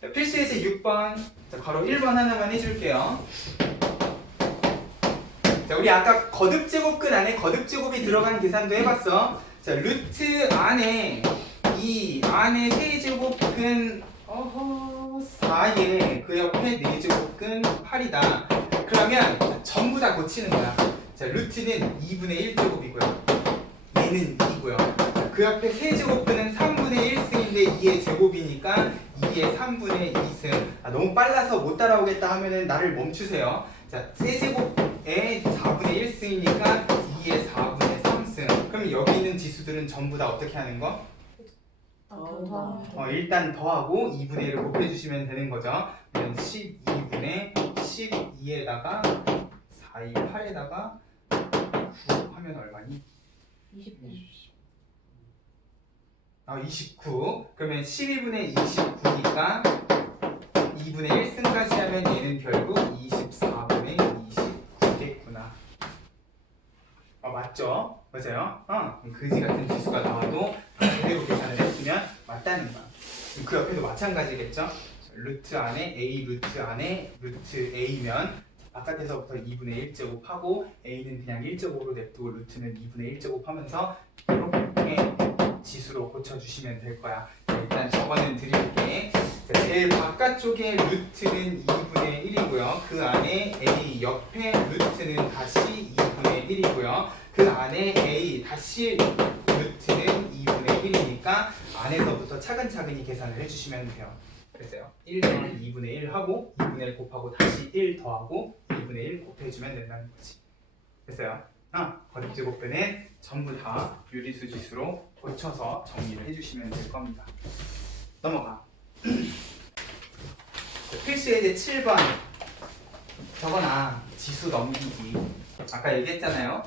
자, 필수 예제 6번. 자, 바로 1번 하나만 해줄게요. 자, 우리 아까 거듭제곱 끝 안에 거듭제곱이 들어간 계산도 해봤어. 자, 루트 안에 이 안에 세제곱근 4에 그 옆에 4제곱근 8이다. 그러면 전부 다 고치는 거야. 자, 루트는 2분의 1제곱이고요. 얘는 2고요. 그 옆에 세제곱근은 3분의 1승인데 2의 제곱이니까 2의 3분의 2승. 너무 빨라서 못 따라오겠다 하면은 나를 멈추세요. 자, 세제곱에 4분의 1승이니까 2의 4분의 3승. 그럼 여기 있는 지수들은 전부 다 어떻게 하는 거? 일단 더하고 2분의 1을 곱해주시면 되는 거죠. 그러면 12분의 12에다가 4, 2, 8에다가 9 하면 얼마니? 29. 29. 그러면 12분의 29니까 2분의 1승까지 하면 얘는 결국 24분의 29겠구나. 맞죠? 맞아요? 그지 같은 지수가 나와도 제대로 계산을 했으면 맞다는 거야. 그 옆에도 마찬가지겠죠? 루트 안에 A, 루트 안에 루트 A면 바깥에서부터 2분의 1제곱 하고 A는 그냥 1제곱으로 냅두고 루트는 2분의 1제곱 하면서 이렇게 지수로 고쳐주시면 될 거야. 자, 일단 저거는 드릴게. 자, 제일 바깥쪽에 루트는 2분의 1이고요. 그 안에 A 옆에 루트는 다시 2분의 1이고요. 그 안에 A 다시 루트는 2분의 1이니까 안에서부터 차근차근히 계산을 해주시면 돼요. 그랬어요. 1을 2분의 1 하고 2분의 1 곱하고 다시 1 더하고 2분의 1 곱해주면 된다는 거지. 됐어요? 거듭제곱변은 전부 다 유리수 지수로 고쳐서 정리를 해주시면 될 겁니다. 넘어가. 필수 예제 7번. 저거나 지수 넘기기. 아까 얘기했잖아요.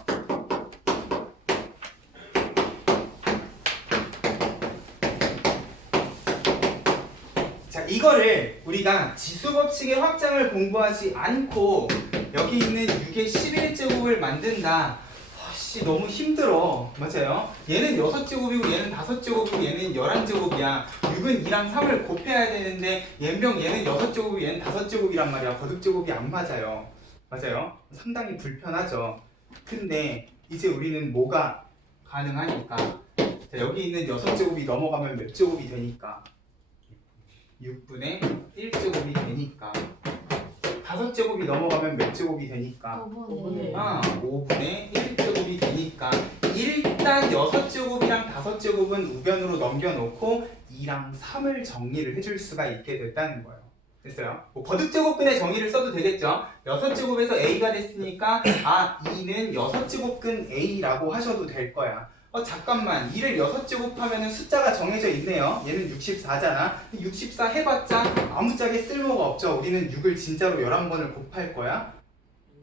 자, 이거를 우리가 지수 법칙의 확장을 공부하지 않고 여기 있는 6의 11제곱을 만든다. 너무 힘들어. 맞아요? 얘는 6제곱이고 얘는 5제곱이고 얘는 11제곱이야. 6은 2랑 3을 곱해야 되는데 얘는 6제곱이고 얘는 5제곱이란 말이야. 거듭제곱이 안 맞아요. 맞아요? 상당히 불편하죠. 근데 이제 우리는 뭐가 가능하니까 자, 여기 있는 6제곱이 넘어가면 몇 제곱이 되니까 6분의 1제곱이 되니까 5제곱이 넘어가면 몇 제곱이 되니까? 5분의 5분의 1제곱이 되니까 일단 6제곱이랑 5제곱은 우변으로 넘겨놓고 2랑 3을 정리를 해줄 수가 있게 됐다는 거예요. 됐어요? 뭐 거듭제곱근의 정의를 써도 되겠죠? 6제곱에서 A가 됐으니까 2는 6제곱근 A라고 하셔도 될 거야. 잠깐만 2를 6제곱하면 숫자가 정해져 있네요. 얘는 64잖아. 64 해봤자 아무짝에 쓸모가 없죠. 우리는 6을 진짜로 11번을 곱할 거야?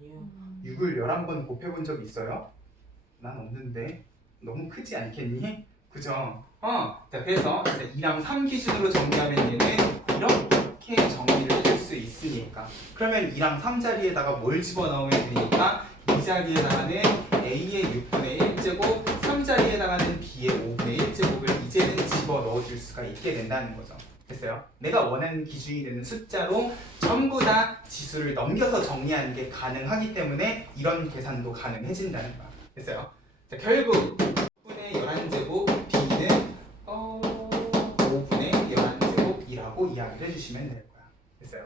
아니요. 6을 11번 곱해본 적 있어요? 난 없는데 너무 크지 않겠니? 그죠? 자 그래서 2랑 3 기준으로 정리하면 얘는 이렇게 정리를 해줄 수 있으니까 그러면 2랑 3 자리에다가 뭘 집어넣으면 되니까 이 자리에다가는 A의 6분의 1제곱 3 자리에다가는 B의 5분의 1제곱을 이제는 집어넣어줄 수가 있게 된다는 거죠. 됐어요? 내가 원하는 기준이 되는 숫자로 전부 다 지수를 넘겨서 정리하는 게 가능하기 때문에 이런 계산도 가능해진다는 거야. 됐어요? 자, 결국 6분의 11제곱 B는 5분의 11제곱이라고 이야기를 해주시면 될 거야. 됐어요?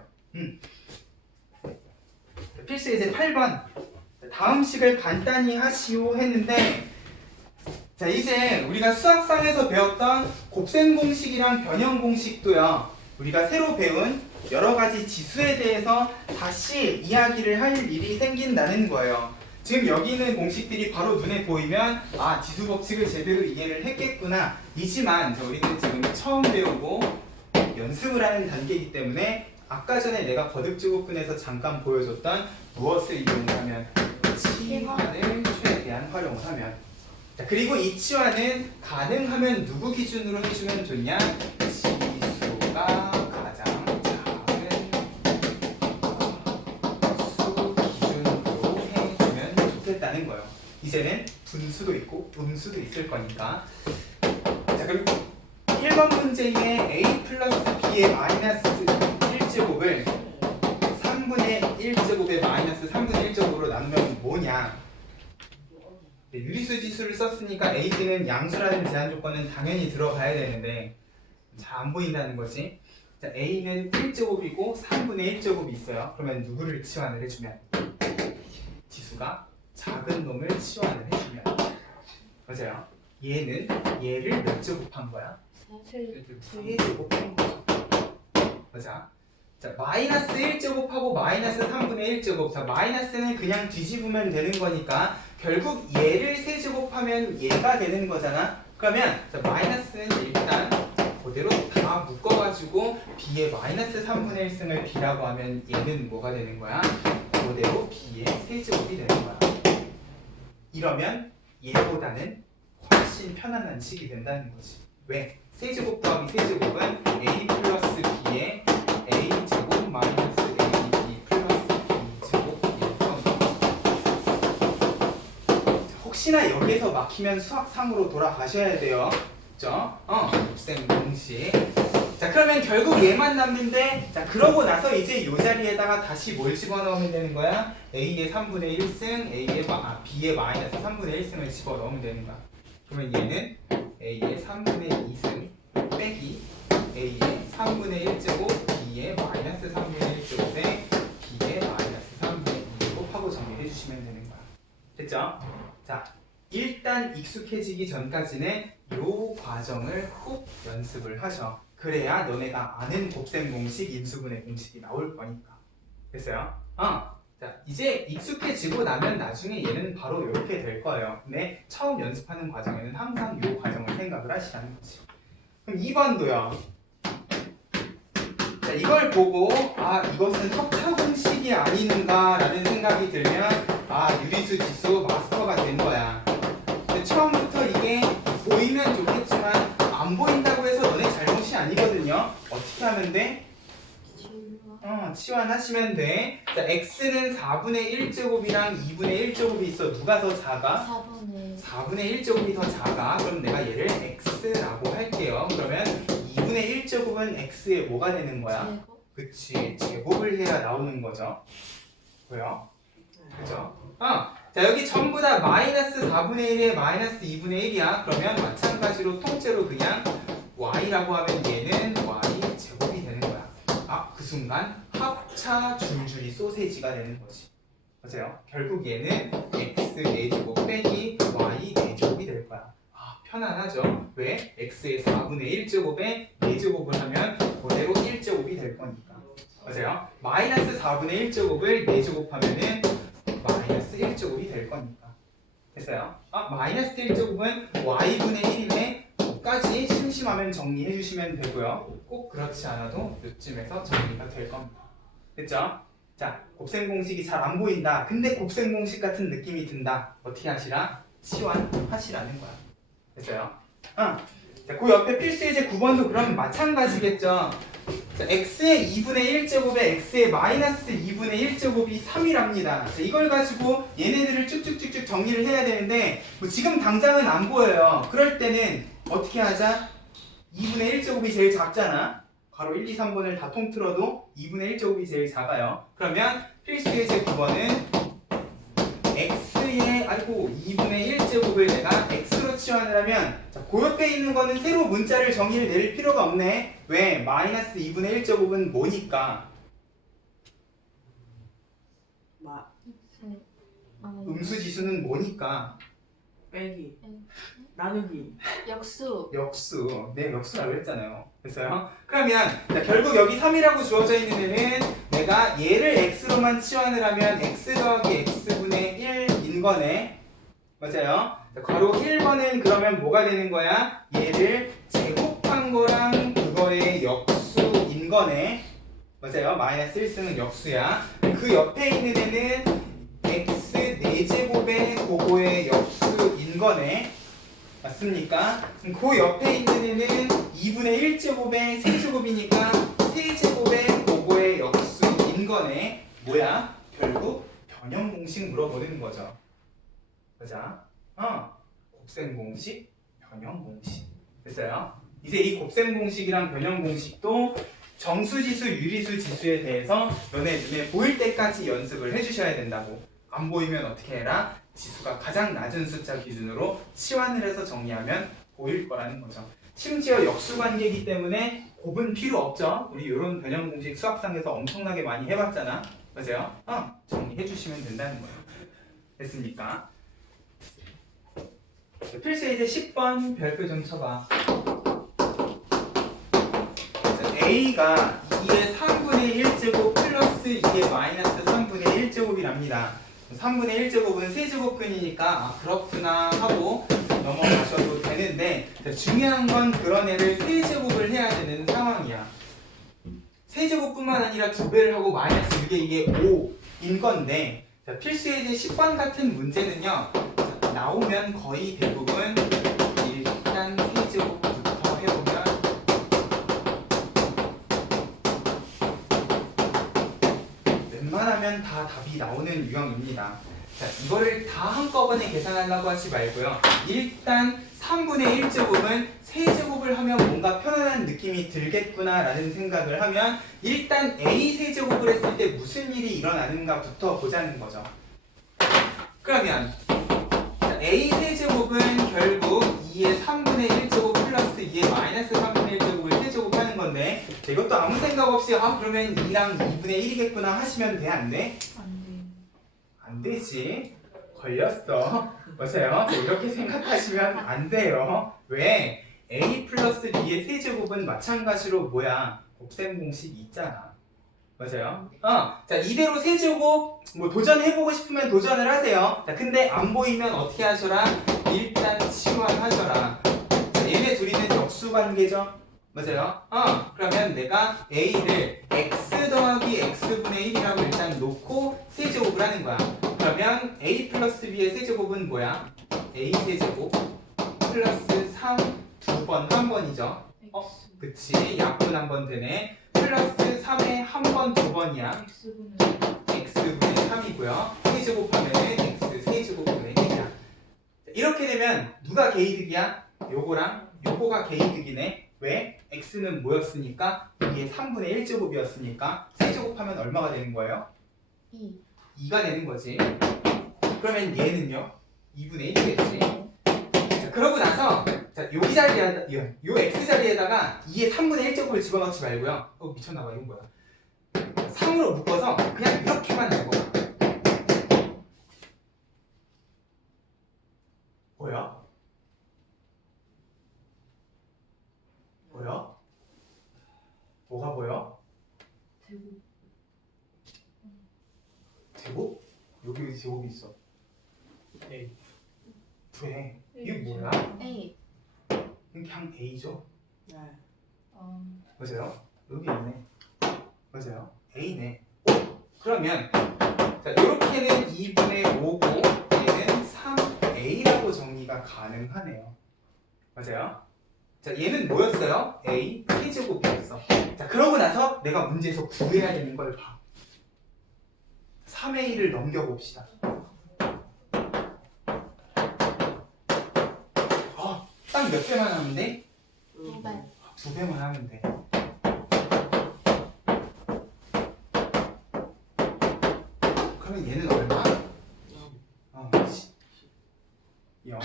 자, 필수 이제 8번 다음 식을 간단히 하시오 했는데 자 이제 우리가 수학상에서 배웠던 곱셈 공식이랑 변형 공식도요 우리가 새로 배운 여러 가지 지수에 대해서 다시 이야기를 할 일이 생긴다는 거예요. 지금 여기 있는 공식들이 바로 눈에 보이면 지수 법칙을 제대로 이해를 했겠구나 이지만 우리는 지금 처음 배우고 연습을 하는 단계이기 때문에 아까 전에 내가 거듭제곱근에서 잠깐 보여줬던 무엇을 이용하면 치환을 최대한 활용을 하면 자, 그리고 이 치환은 가능하면 누구 기준으로 해주면 좋냐? 지수가 가장 작은 수 기준으로 해주면 좋겠다는 거예요. 이제는 분수도 있고 음수도 있을 거니까 자 그럼 1번 문제의 A 플러스 B의 마이너스 1제곱을 3분의 1제곱의 마이너스 3분의 1제곱으로 나누면 뭐냐? 유리수 지수를 썼으니까 AB는 양수라는 제한 조건은 당연히 들어가야 되는데 잘 안 보인다는 거지. 자, A는 1제곱이고 3분의 1제곱이 있어요. 그러면 누구를 치환을 해주면? 지수가 작은 놈을 치환을 해주면 맞아요. 얘를 몇 제곱한 거야? 3제곱한 거죠. 맞아. 자, 마이너스 1제곱하고 마이너스 3분의 1제곱. 자, 마이너스는 그냥 뒤집으면 되는 거니까 결국 얘를 세제곱하면 얘가 되는 거잖아. 그러면 자, 마이너스는 일단 그대로 다 묶어가지고 B의 마이너스 3분의 1승을 B라고 하면 얘는 뭐가 되는 거야? 그대로 B의 세제곱이 되는 거야. 이러면 얘보다는 훨씬 편안한 식이 된다는 거지. 왜? 세제곱 더하기 세제곱은 A 플러스 B의 A제곱 마이너스 AB 플러스 B제곱 혹시나 여기서 막히면 수학상으로 돌아가셔야 돼요. 그죠? 곱셈 공식. 자 그러면 결국 얘만 남는데 자 그러고 나서 이제 이 자리에다가 다시 뭘 집어넣으면 되는 거야? A의 3분의 1승, B의 마이너스 3분의 1승을 집어넣으면 되는 거야. 그러면 얘는 A의 3분의 2승 빼기 A의 3분의 1제곱 B의 마이너스 3분의 1제곱에 B의 마이너스 3분의 2제곱 하고 정리해 주시면 되는 거야. 됐죠? 자, 일단 익숙해지기 전까지는 이 과정을 꼭 연습을 하셔. 그래야 너네가 아는 곱셈 공식, 인수분해 공식이 나올 거니까. 됐어요? 자, 이제 익숙해지고 나면 나중에 얘는 바로 이렇게 될 거예요. 근데 처음 연습하는 과정에는 항상 이 과정을 생각을 하시라는 거지. 그럼 2번도요. 자, 이걸 보고 이것은 협차 공식이 아닌가 라는 생각이 들면 유리수 지수 마스터가 된 거야. 근데 처음부터 이게 보이면 좋겠지만 안 보인다고 해서 너네 잘못이 아니거든요. 어떻게 하면 돼? 치환하시면 돼. 자, x는 4분의 1제곱이랑 2분의 1제곱이 있어. 누가 더 작아? 4분의 1제곱이 더 작아. 그럼 내가 얘를 x라고 할게요. 그러면 2분의 1제곱은 x의 뭐가 되는 거야? 제곱? 그치. 제곱을 해야 나오는 거죠. 보여? 그죠? 자, 여기 전부 다 마이너스 4분의 1에 마이너스 2분의 1이야. 그러면 마찬가지로 통째로 그냥 y라고 하면 얘는 y 제곱이 되는 거야. 그 순간 합차 줄줄이 소세지가 되는 거지. 맞아요? 결국 얘는 x 4제곱 빼기 y 4제곱이 될 거야. 아, 편안하죠? 왜? x의 4분의 1제곱에 4제곱을 하면 그대로 1제곱이 될 거니까. 맞아요? 마이너스 4분의 1제곱을 4제곱하면은 마이너스 1제곱이 될 거니까. 됐어요? 아, 마이너스 1제곱은 y분의 1이네. 까지 심심하면 정리해 주시면 되고요. 꼭 그렇지 않아도 요쯤에서 정리가 될 겁니다. 됐죠? 자, 곱셈 공식이 잘 안 보인다. 근데 곱셈 공식 같은 느낌이 든다. 어떻게 하시라? 치환하시라는 거야. 됐어요? 자, 그 옆에 필수 예제 9번도 그럼 마찬가지겠죠. 자, x의 2분의 1제곱에 x의 마이너스 2분의 1제곱이 3이랍니다. 자, 이걸 가지고 얘네들을 쭉쭉쭉쭉 정리를 해야 되는데 뭐 지금 당장은 안 보여요. 그럴 때는 어떻게 하자? 2분의 1제곱이 제일 작잖아. 가로 1, 2, 3번을 다 통틀어도 2분의 1제곱이 제일 작아요. 그러면 필수 예제 9번은 x의 2분의 1제곱을 내가 x로 치환을 하면 자, 그 옆에 있는 거는 새로 문자를 정의를 내릴 필요가 없네. 왜? 마이너스 2분의 1제곱은 뭐니까? 음수지수는 뭐니까? 빼기 나누기 역수. 역수. 네, 역수라고 했잖아요. 됐어요? 그러면 자, 결국 여기 3이라고 주어져 있는 애는 내가 얘를 x로만 치환을 하면 x 더하기 x분의 1인 거네. 맞아요? 자, 괄호 1번은 그러면 뭐가 되는 거야? 얘를 제곱한 거랑 그거의 역수인 거네. 맞아요? 마이너스 1승은 역수야. 그 옆에 있는 애는 x 4제곱의 그거의 역수인 거네. 맞습니까? 그 옆에 있는 애는 2분의 1제곱의 세제곱이니까 세제곱의 그거의 역수인 거네. 뭐야? 결국 변형 공식 물어보는 거죠. 보자. 곱셈 공식, 변형 공식. 됐어요? 이제 이 곱셈 공식이랑 변형 공식도 정수지수, 유리수 지수에 대해서 너네 눈에 보일 때까지 연습을 해주셔야 된다고. 안 보이면 어떻게 해라? 지수가 가장 낮은 숫자 기준으로 치환을 해서 정리하면 보일 거라는 거죠. 심지어 역수관계이기 때문에 곱은 필요 없죠. 우리 이런 변형 공식 수학상에서 엄청나게 많이 해봤잖아. 맞아요? 정리해 주시면 된다는 거예요. 됐습니까? 필수 이제 10번 별표 좀 쳐봐. A가 2의 3분의 1제곱 플러스 2의 마이너스 3분의 1제곱이랍니다. 3분의 1제곱은 세제곱근이니까 그렇구나 하고 넘어가셔도 되는데 중요한 건 그런 애를 세제곱을 해야 되는 상황이야. 세제곱뿐만 아니라 2배를 하고 마이너스 6에 이게 5인 건데 필수 예제 10번 같은 문제는요. 나오면 거의 대부분 일단 세제곱부터 해보면 웬만하면 다 답이 나오는 유형입니다. 자, 이거를 다 한꺼번에 계산하려고 하지 말고요. 일단 3분의 1제곱은 세제곱을 하면 뭔가 편안한 느낌이 들겠구나 라는 생각을 하면 일단 A 세제곱을 했을 때 무슨 일이 일어나는가부터 보자는 거죠. 그러면 A 세제곱은 결국 2의 3분의 1제곱 플러스 2의 마이너스 3분의 1제곱을 세제곱하는 건데 이것도 아무 생각 없이 그러면 2랑 2분의 1이겠구나 하시면 돼? 안 돼? 안 돼. 안 되지. 걸렸어. 보세요. 이렇게 생각하시면 안 돼요. 왜? A 플러스 B의 세제곱은 마찬가지로 뭐야? 곱셈 공식이 있잖아. 맞아요? 자, 이대로 세제곱 도전해보고 싶으면 도전을 하세요. 자, 근데 안 보이면 어떻게 하셔라? 일단 치환하셔라. 자, 얘네 둘이는 역수관계죠? 맞아요? 그러면 내가 A를 x 더하기 x분의 1이라고 일단 놓고 세제곱을 하는 거야. 그러면 A 플러스 B의 세제곱은 뭐야? A 세제곱 플러스 3 두 번 한 번이죠. 그치? 약분 한 번 되네. 플러스 3에 한 번 두 번이야. x분의 3이고요. 세제곱하면은 x 세제곱분의 1이야. 이렇게 되면 누가 개이득이야? 요거랑 요거가 개이득이네. 왜? x는 뭐였으니까? 이게 3분의 1제곱이었으니까 세제곱하면 얼마가 되는 거예요? 2가 되는 거지. 그러면 얘는요? 2분의 1이겠지. 자, 그러고 나서 자, 여기 자리에다 요 x 자리에다가 2의 3분의 1제곱을 집어넣지 말고요. 미쳤나봐. 이건 뭐야? 3으로 묶어서 그냥 이렇게만 적어. 뭐야? 뭐야? 뭐가 보여? 제곱. 제곱? 여기 제곱이 있어. A. 그래. 이게 뭐야? A. 그냥 A죠. 네. 맞아요? 여기 있네. 맞아요. A네. 오! 그러면 자, 이렇게는 2분의 5고 얘는 3A라고 정리가 가능하네요. 맞아요? 자, 얘는 뭐였어요? A T제곱이었어. 자, 그러고 나서 내가 문제에서 구해야 되는 걸 봐. 3A를 넘겨봅시다. 딱 몇 배만 하면 돼? 2배. 2배만 하면 돼. 그러면 얘는 얼마? 0.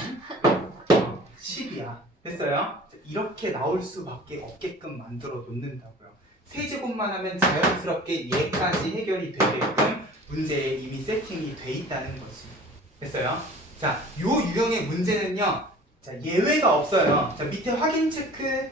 10이야. 됐어요? 이렇게 나올 수밖에 없게끔 만들어 놓는다고요. 세제곱만 하면 자연스럽게 얘까지 해결이 되게끔 문제에 이미 세팅이 돼 있다는 거지. 됐어요? 자, 요 유형의 문제는요. 자, 예외가 없어요. 자, 밑에 확인 체크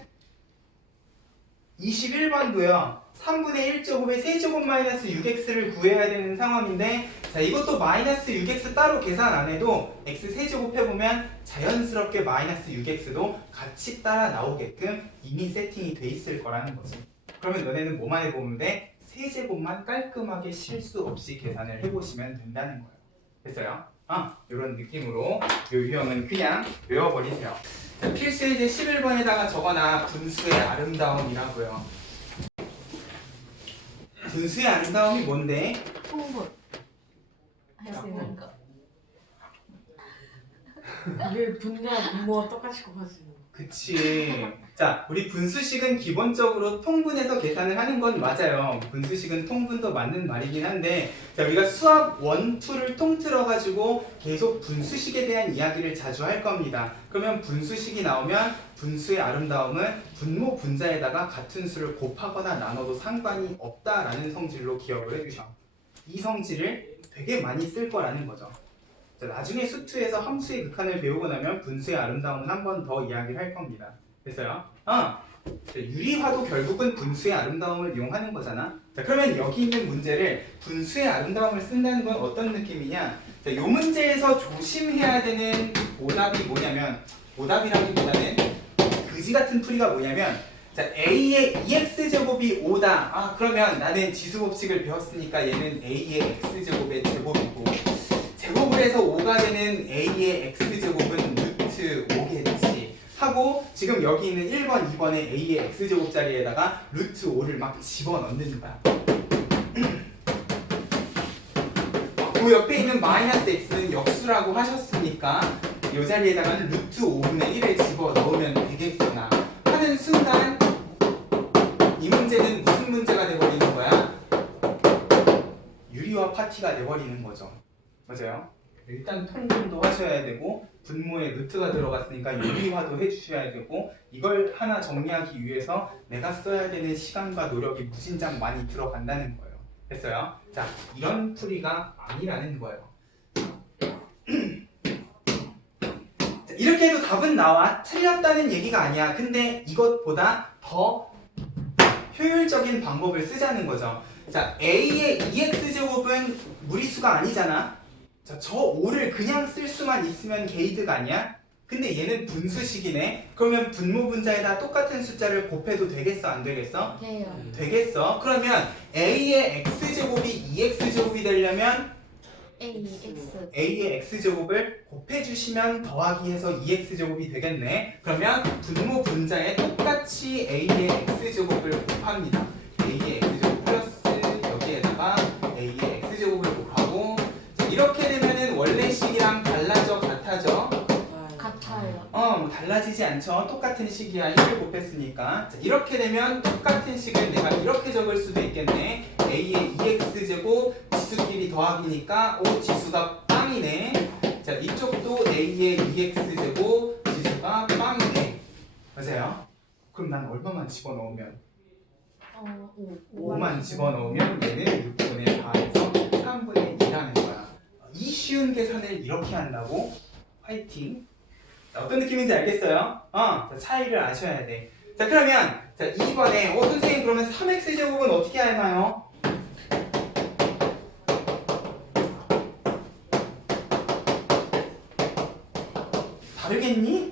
21번도요. 3분의 1제곱에 세제곱 마이너스 6x를 구해야 되는 상황인데, 자, 이것도 마이너스 6x 따로 계산 안 해도 x 세제곱 해보면 자연스럽게 마이너스 6x도 같이 따라 나오게끔 이미 세팅이 돼 있을 거라는 거지. 그러면 너네는 뭐만 해보면 돼? 세제곱만 깔끔하게 실수 없이 계산을 해보시면 된다는 거예요. 됐어요? 이런 느낌으로 이 유형은 그냥 외워버리세요. 자, 필수 예제 11번에다가 적어놔. 분수의 아름다움이라고요. 분수의 아름다움이 뭔데? 통분. 할 수 있는 거. 이게 분자와 분모가 똑같이 곱하지. 그치. 자, 우리 분수식은 기본적으로 통분해서 계산을 하는 건 맞아요. 분수식은 통분도 맞는 말이긴 한데, 자, 우리가 수학 1, 2를 통틀어가지고 계속 분수식에 대한 이야기를 자주 할 겁니다. 그러면 분수식이 나오면 분수의 아름다움은 분모 분자에다가 같은 수를 곱하거나 나눠도 상관이 없다라는 성질로 기억을 해주셔. 이 성질을 되게 많이 쓸 거라는 거죠. 자, 나중에 수투에서 함수의 극한을 배우고 나면 분수의 아름다움은 한 번 더 이야기를 할 겁니다. 됐어요? 유리화도 결국은 분수의 아름다움을 이용하는 거잖아. 자, 그러면 여기 있는 문제를 분수의 아름다움을 쓴다는 건 어떤 느낌이냐? 자, 이 문제에서 조심해야 되는 오답이 뭐냐면, 오답이라기보다는 그지 같은 풀이가 뭐냐면, 자, a의 2x제곱이 5다. 그러면 나는 지수법칙을 배웠으니까 얘는 a의 x제곱의 제곱이고, 제곱을 해서 5가 되는 a의 x제곱은 루트 5겠지 하고, 지금 여기 있는 1번, 2번의 a의 x제곱 자리에다가 루트 5를 막 집어넣는 거야. 그 옆에 있는 마이너스 x는 역수라고 하셨으니까 이 자리에다가는 루트 5분의 1을 집어넣으면 되겠구나 하는 순간 이 문제는 무슨 문제가 돼버리는 거야? 유리화 파티가 돼버리는 거죠. 맞아요? 일단 통분도 하셔야 되고, 분모에 루트가 들어갔으니까 유리화도 해주셔야 되고, 이걸 하나 정리하기 위해서 내가 써야 되는 시간과 노력이 무진장 많이 들어간다는 거예요. 됐어요? 자, 이런 풀이가 아니라는 거예요. 자, 이렇게 해도 답은 나와. 틀렸다는 얘기가 아니야. 근데 이것보다 더 효율적인 방법을 쓰자는 거죠. 자, a의 2x제곱은 무리수가 아니잖아. 자, 저 5를 그냥 쓸 수만 있으면 게이드가 아니야? 근데 얘는 분수식이네. 그러면 분모 분자에다 똑같은 숫자를 곱해도 되겠어? 안 되겠어? 돼요. 되겠어. 그러면 a의 x제곱이 2x제곱이 되려면 AX. a의 x제곱을 곱해주시면 더하기 해서 2x제곱이 되겠네. 그러면 분모 분자에 똑같이 a의 x제곱을 곱합니다. a의 x제곱 플러스 여기에다가 a의 x제곱을 곱하고, 이렇게 되면은 원래 식이랑 달라져? 같아져? 같아요. 뭐 달라지지 않죠. 똑같은 식이야. 1을 곱했으니까. 자, 이렇게 되면 똑같은 식을 내가 이렇게 적을 수도 있겠네. a의 2x제곱 지수끼리 더하기니까 지수가 빵이네. 자, 이쪽도 a의 2x제곱 지수가 빵이네. 맞아요? 그럼 난 얼마만 집어넣으면? 5. 5만 집어넣으면 얘는 6분의 4에서 3분의 2라는 거야. 이 쉬운 계산을 이렇게 한다고? 화이팅! 자, 어떤 느낌인지 알겠어요? 자, 차이를 아셔야 돼. 자, 그러면 자 2번에 선생님 그러면 3x제곱은 어떻게 하나요? 다르겠니?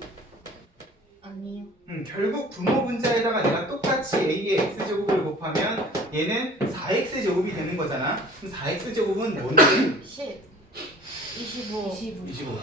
아니요. 결국 분모 분자에다가 내가 똑같이 a의 x제곱을 곱하면 얘는 4x제곱이 되는 거잖아. 그럼 4x제곱은 뭔데? 10. 25. 25.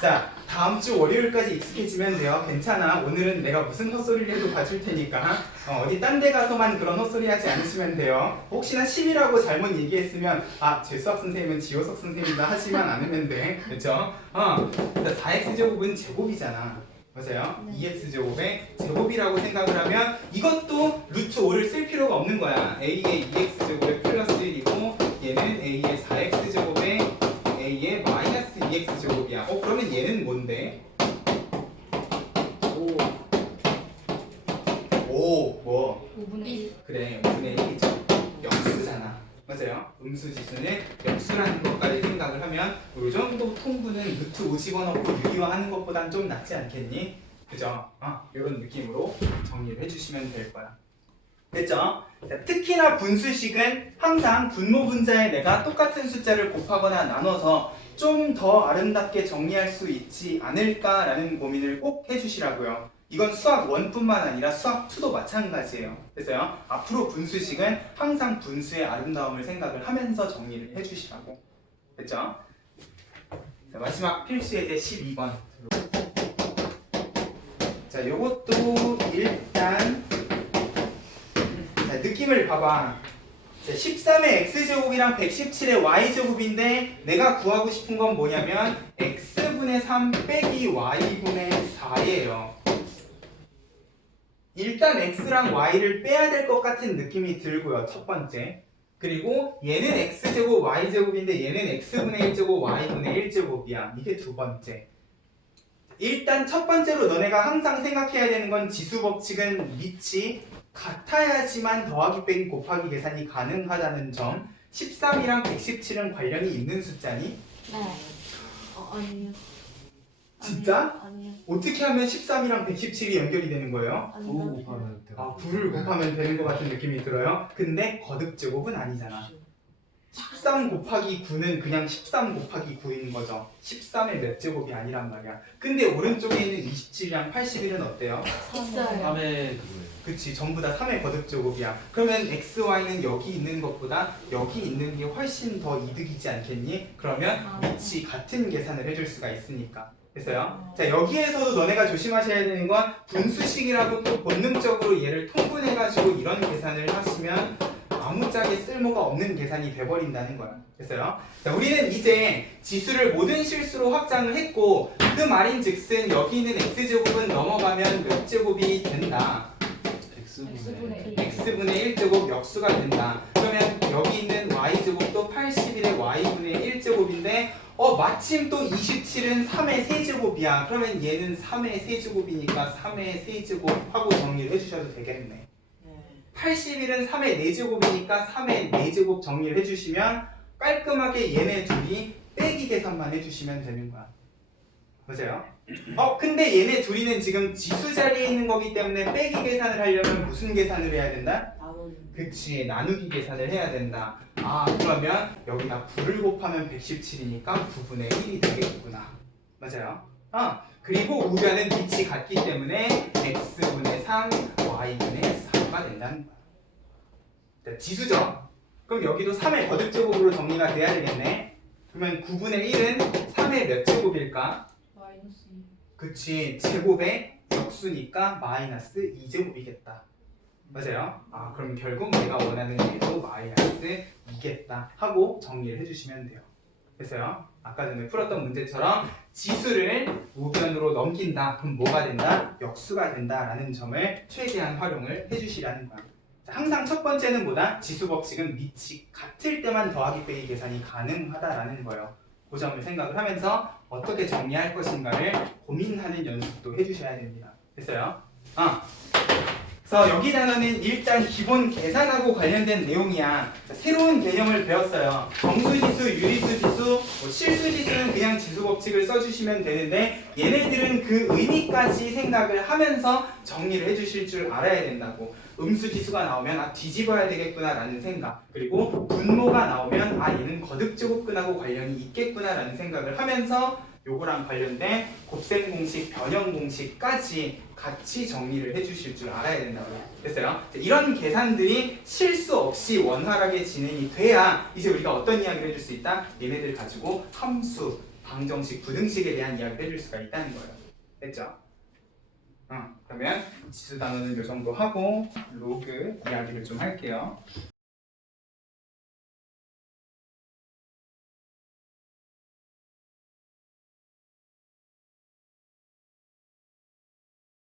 자, 다음 주 월요일까지 익숙해지면 돼요. 괜찮아. 오늘은 내가 무슨 헛소리를 해도 봐줄 테니까 어디 딴 데 가서만 그런 헛소리 하지 않으시면 돼요. 혹시나 10이라고 잘못 얘기했으면 제 수학 선생님은 지호석 선생님이다 하지만 않으면 돼. 그렇죠? 4x제곱은 제곱이잖아. 맞아요? 네. 2x제곱의 제곱이라고 생각을 하면 이것도 루트 5를 쓸 필요가 없는 거야. a의 2x제곱의 플러스 1이고 얘는 a의 4x제곱의 a의 마이너스 2x제곱이야. 그러면 얘는 뭔데? 5 뭐? 5분의 1. 그래 5분의 1이죠. 역수잖아. 맞아요? 음수지수는 역수라는 것까지 생각을 하면 이 정도 통분은 루트 5 집어넣고 유리화하는 것보단 좀 낫지 않겠니? 그죠? 이런 느낌으로 정리를 해주시면 될 거야. 됐죠? 자, 특히나 분수식은 항상 분모 분자에 내가 똑같은 숫자를 곱하거나 나눠서 좀 더 아름답게 정리할 수 있지 않을까라는 고민을 꼭 해주시라고요. 이건 수학 1뿐만 아니라 수학 2도 마찬가지예요. 그래서요, 앞으로 분수식은 항상 분수의 아름다움을 생각을 하면서 정리를 해주시라고. 됐죠? 자, 마지막 필수 예제 12번. 자, 요것도 일단 자, 느낌을 봐봐. 자, 13의 x제곱이랑 117의 y제곱인데 내가 구하고 싶은 건 뭐냐면 x분의 3 빼기 y분의 4예요. 일단 x랑 y를 빼야 될 것 같은 느낌이 들고요. 첫 번째. 그리고 얘는 x제곱 y제곱인데 얘는 x분의 1제곱 y분의 1제곱이야. 이게 두 번째. 일단 첫 번째로 너네가 항상 생각해야 되는 건 지수법칙은 밑이 같아야지만 더하기 빼기 곱하기 계산이 가능하다는 점. 13이랑 117은 관련이 있는 숫자니? 네. 아니요. 진짜? 아니요. 어떻게 하면 13이랑 117이 연결이 되는 거예요? 9 곱하면 돼요. 9를 곱하면 되는 것 같은 느낌이 들어요. 근데 거듭제곱은 아니잖아. 13 곱하기 9는 그냥 13 곱하기 9인 거죠. 13의 몇 제곱이 아니란 말이야. 근데 오른쪽에 있는 27이랑 81은 어때요? 있어요. 3의 그거예요. 그치, 전부 다 3의 거듭제곱이야. 그러면 x, y는 여기 있는 것보다 여기 있는 게 훨씬 더 이득이지 않겠니? 그러면 밑이 같은 계산을 해줄 수가 있으니까. 됐어요? 자, 여기에서도 너네가 조심하셔야 되는 건 분수식이라고 또 본능적으로 얘를 통분해가지고 이런 계산을 하시면 아무짝에 쓸모가 없는 계산이 돼버린다는 거야. 됐어요? 자, 우리는 이제 지수를 모든 실수로 확장을 했고 그 말인즉슨 여기 있는 x제곱은 넘어가면 몇 제곱이 된다? x분의 x분의 1제곱 역수가 된다. 그러면 여기 있는 y제곱도 81의 y분의 1제곱인데 마침 또 27은 3의 세제곱이야. 그러면 얘는 3의 세제곱이니까 3의 세제곱 하고 정리를 해주셔도 되겠네. 81은 3의 4제곱이니까 3의 4제곱 정리를 해주시면 깔끔하게 얘네 둘이 빼기 계산만 해주시면 되는 거야. 맞아요? 근데 얘네 둘이는 지금 지수 자리에 있는 거기 때문에 빼기 계산을 하려면 무슨 계산을 해야 된다? 그치, 나누기 계산을 해야 된다. 그러면 여기다 9를 곱하면 117이니까 9분의 1이 되겠구나. 맞아요? 그리고 우변은 밑이 같기 때문에 x분의 3, y분의 4가 된다는 거야. 자, 지수죠? 그럼 여기도 3의 거듭제곱으로 정리가 돼야 되겠네. 그러면 9분의 1은 3의 몇 제곱일까? 마이너스 2. 그치, 제곱의 역수니까 마이너스 2제곱이겠다. 맞아요? 그럼 결국 내가 원하는 얘도 마이너스 2겠다 하고 정리를 해주시면 돼요. 됐어요? 아까 전에 풀었던 문제처럼 지수를 우변으로 넘긴다. 그럼 뭐가 된다? 역수가 된다라는 점을 최대한 활용을 해주시라는 거야. 자, 항상 첫 번째는 뭐다? 지수 법칙은 밑이 같을 때만 더하기 빼기 계산이 가능하다라는 거예요. 그 점을 생각을 하면서 어떻게 정리할 것인가를 고민하는 연습도 해주셔야 됩니다. 됐어요? 그래서 여기 단어는 일단 기본 계산하고 관련된 내용이야. 자, 새로운 개념을 배웠어요. 정수지수, 유리수지수, 뭐 실수지수는 그냥 지수법칙을 써주시면 되는데 얘네들은 그 의미까지 생각을 하면서 정리를 해주실 줄 알아야 된다고. 음수지수가 나오면 아 뒤집어야 되겠구나 라는 생각, 그리고 분모가 나오면 아 얘는 거듭제곱근하고 관련이 있겠구나 라는 생각을 하면서 요거랑 관련된 곱셈 공식, 변형 공식까지 같이 정리를 해주실 줄 알아야 된다고요. 됐어요? 이런 계산들이 실수 없이 원활하게 진행이 돼야 이제 우리가 어떤 이야기를 해줄 수 있다? 얘네들 가지고 함수, 방정식, 부등식에 대한 이야기를 해줄 수가 있다는 거예요. 됐죠? 그러면 지수 단어는 이 정도 하고 로그 이야기를 좀 할게요.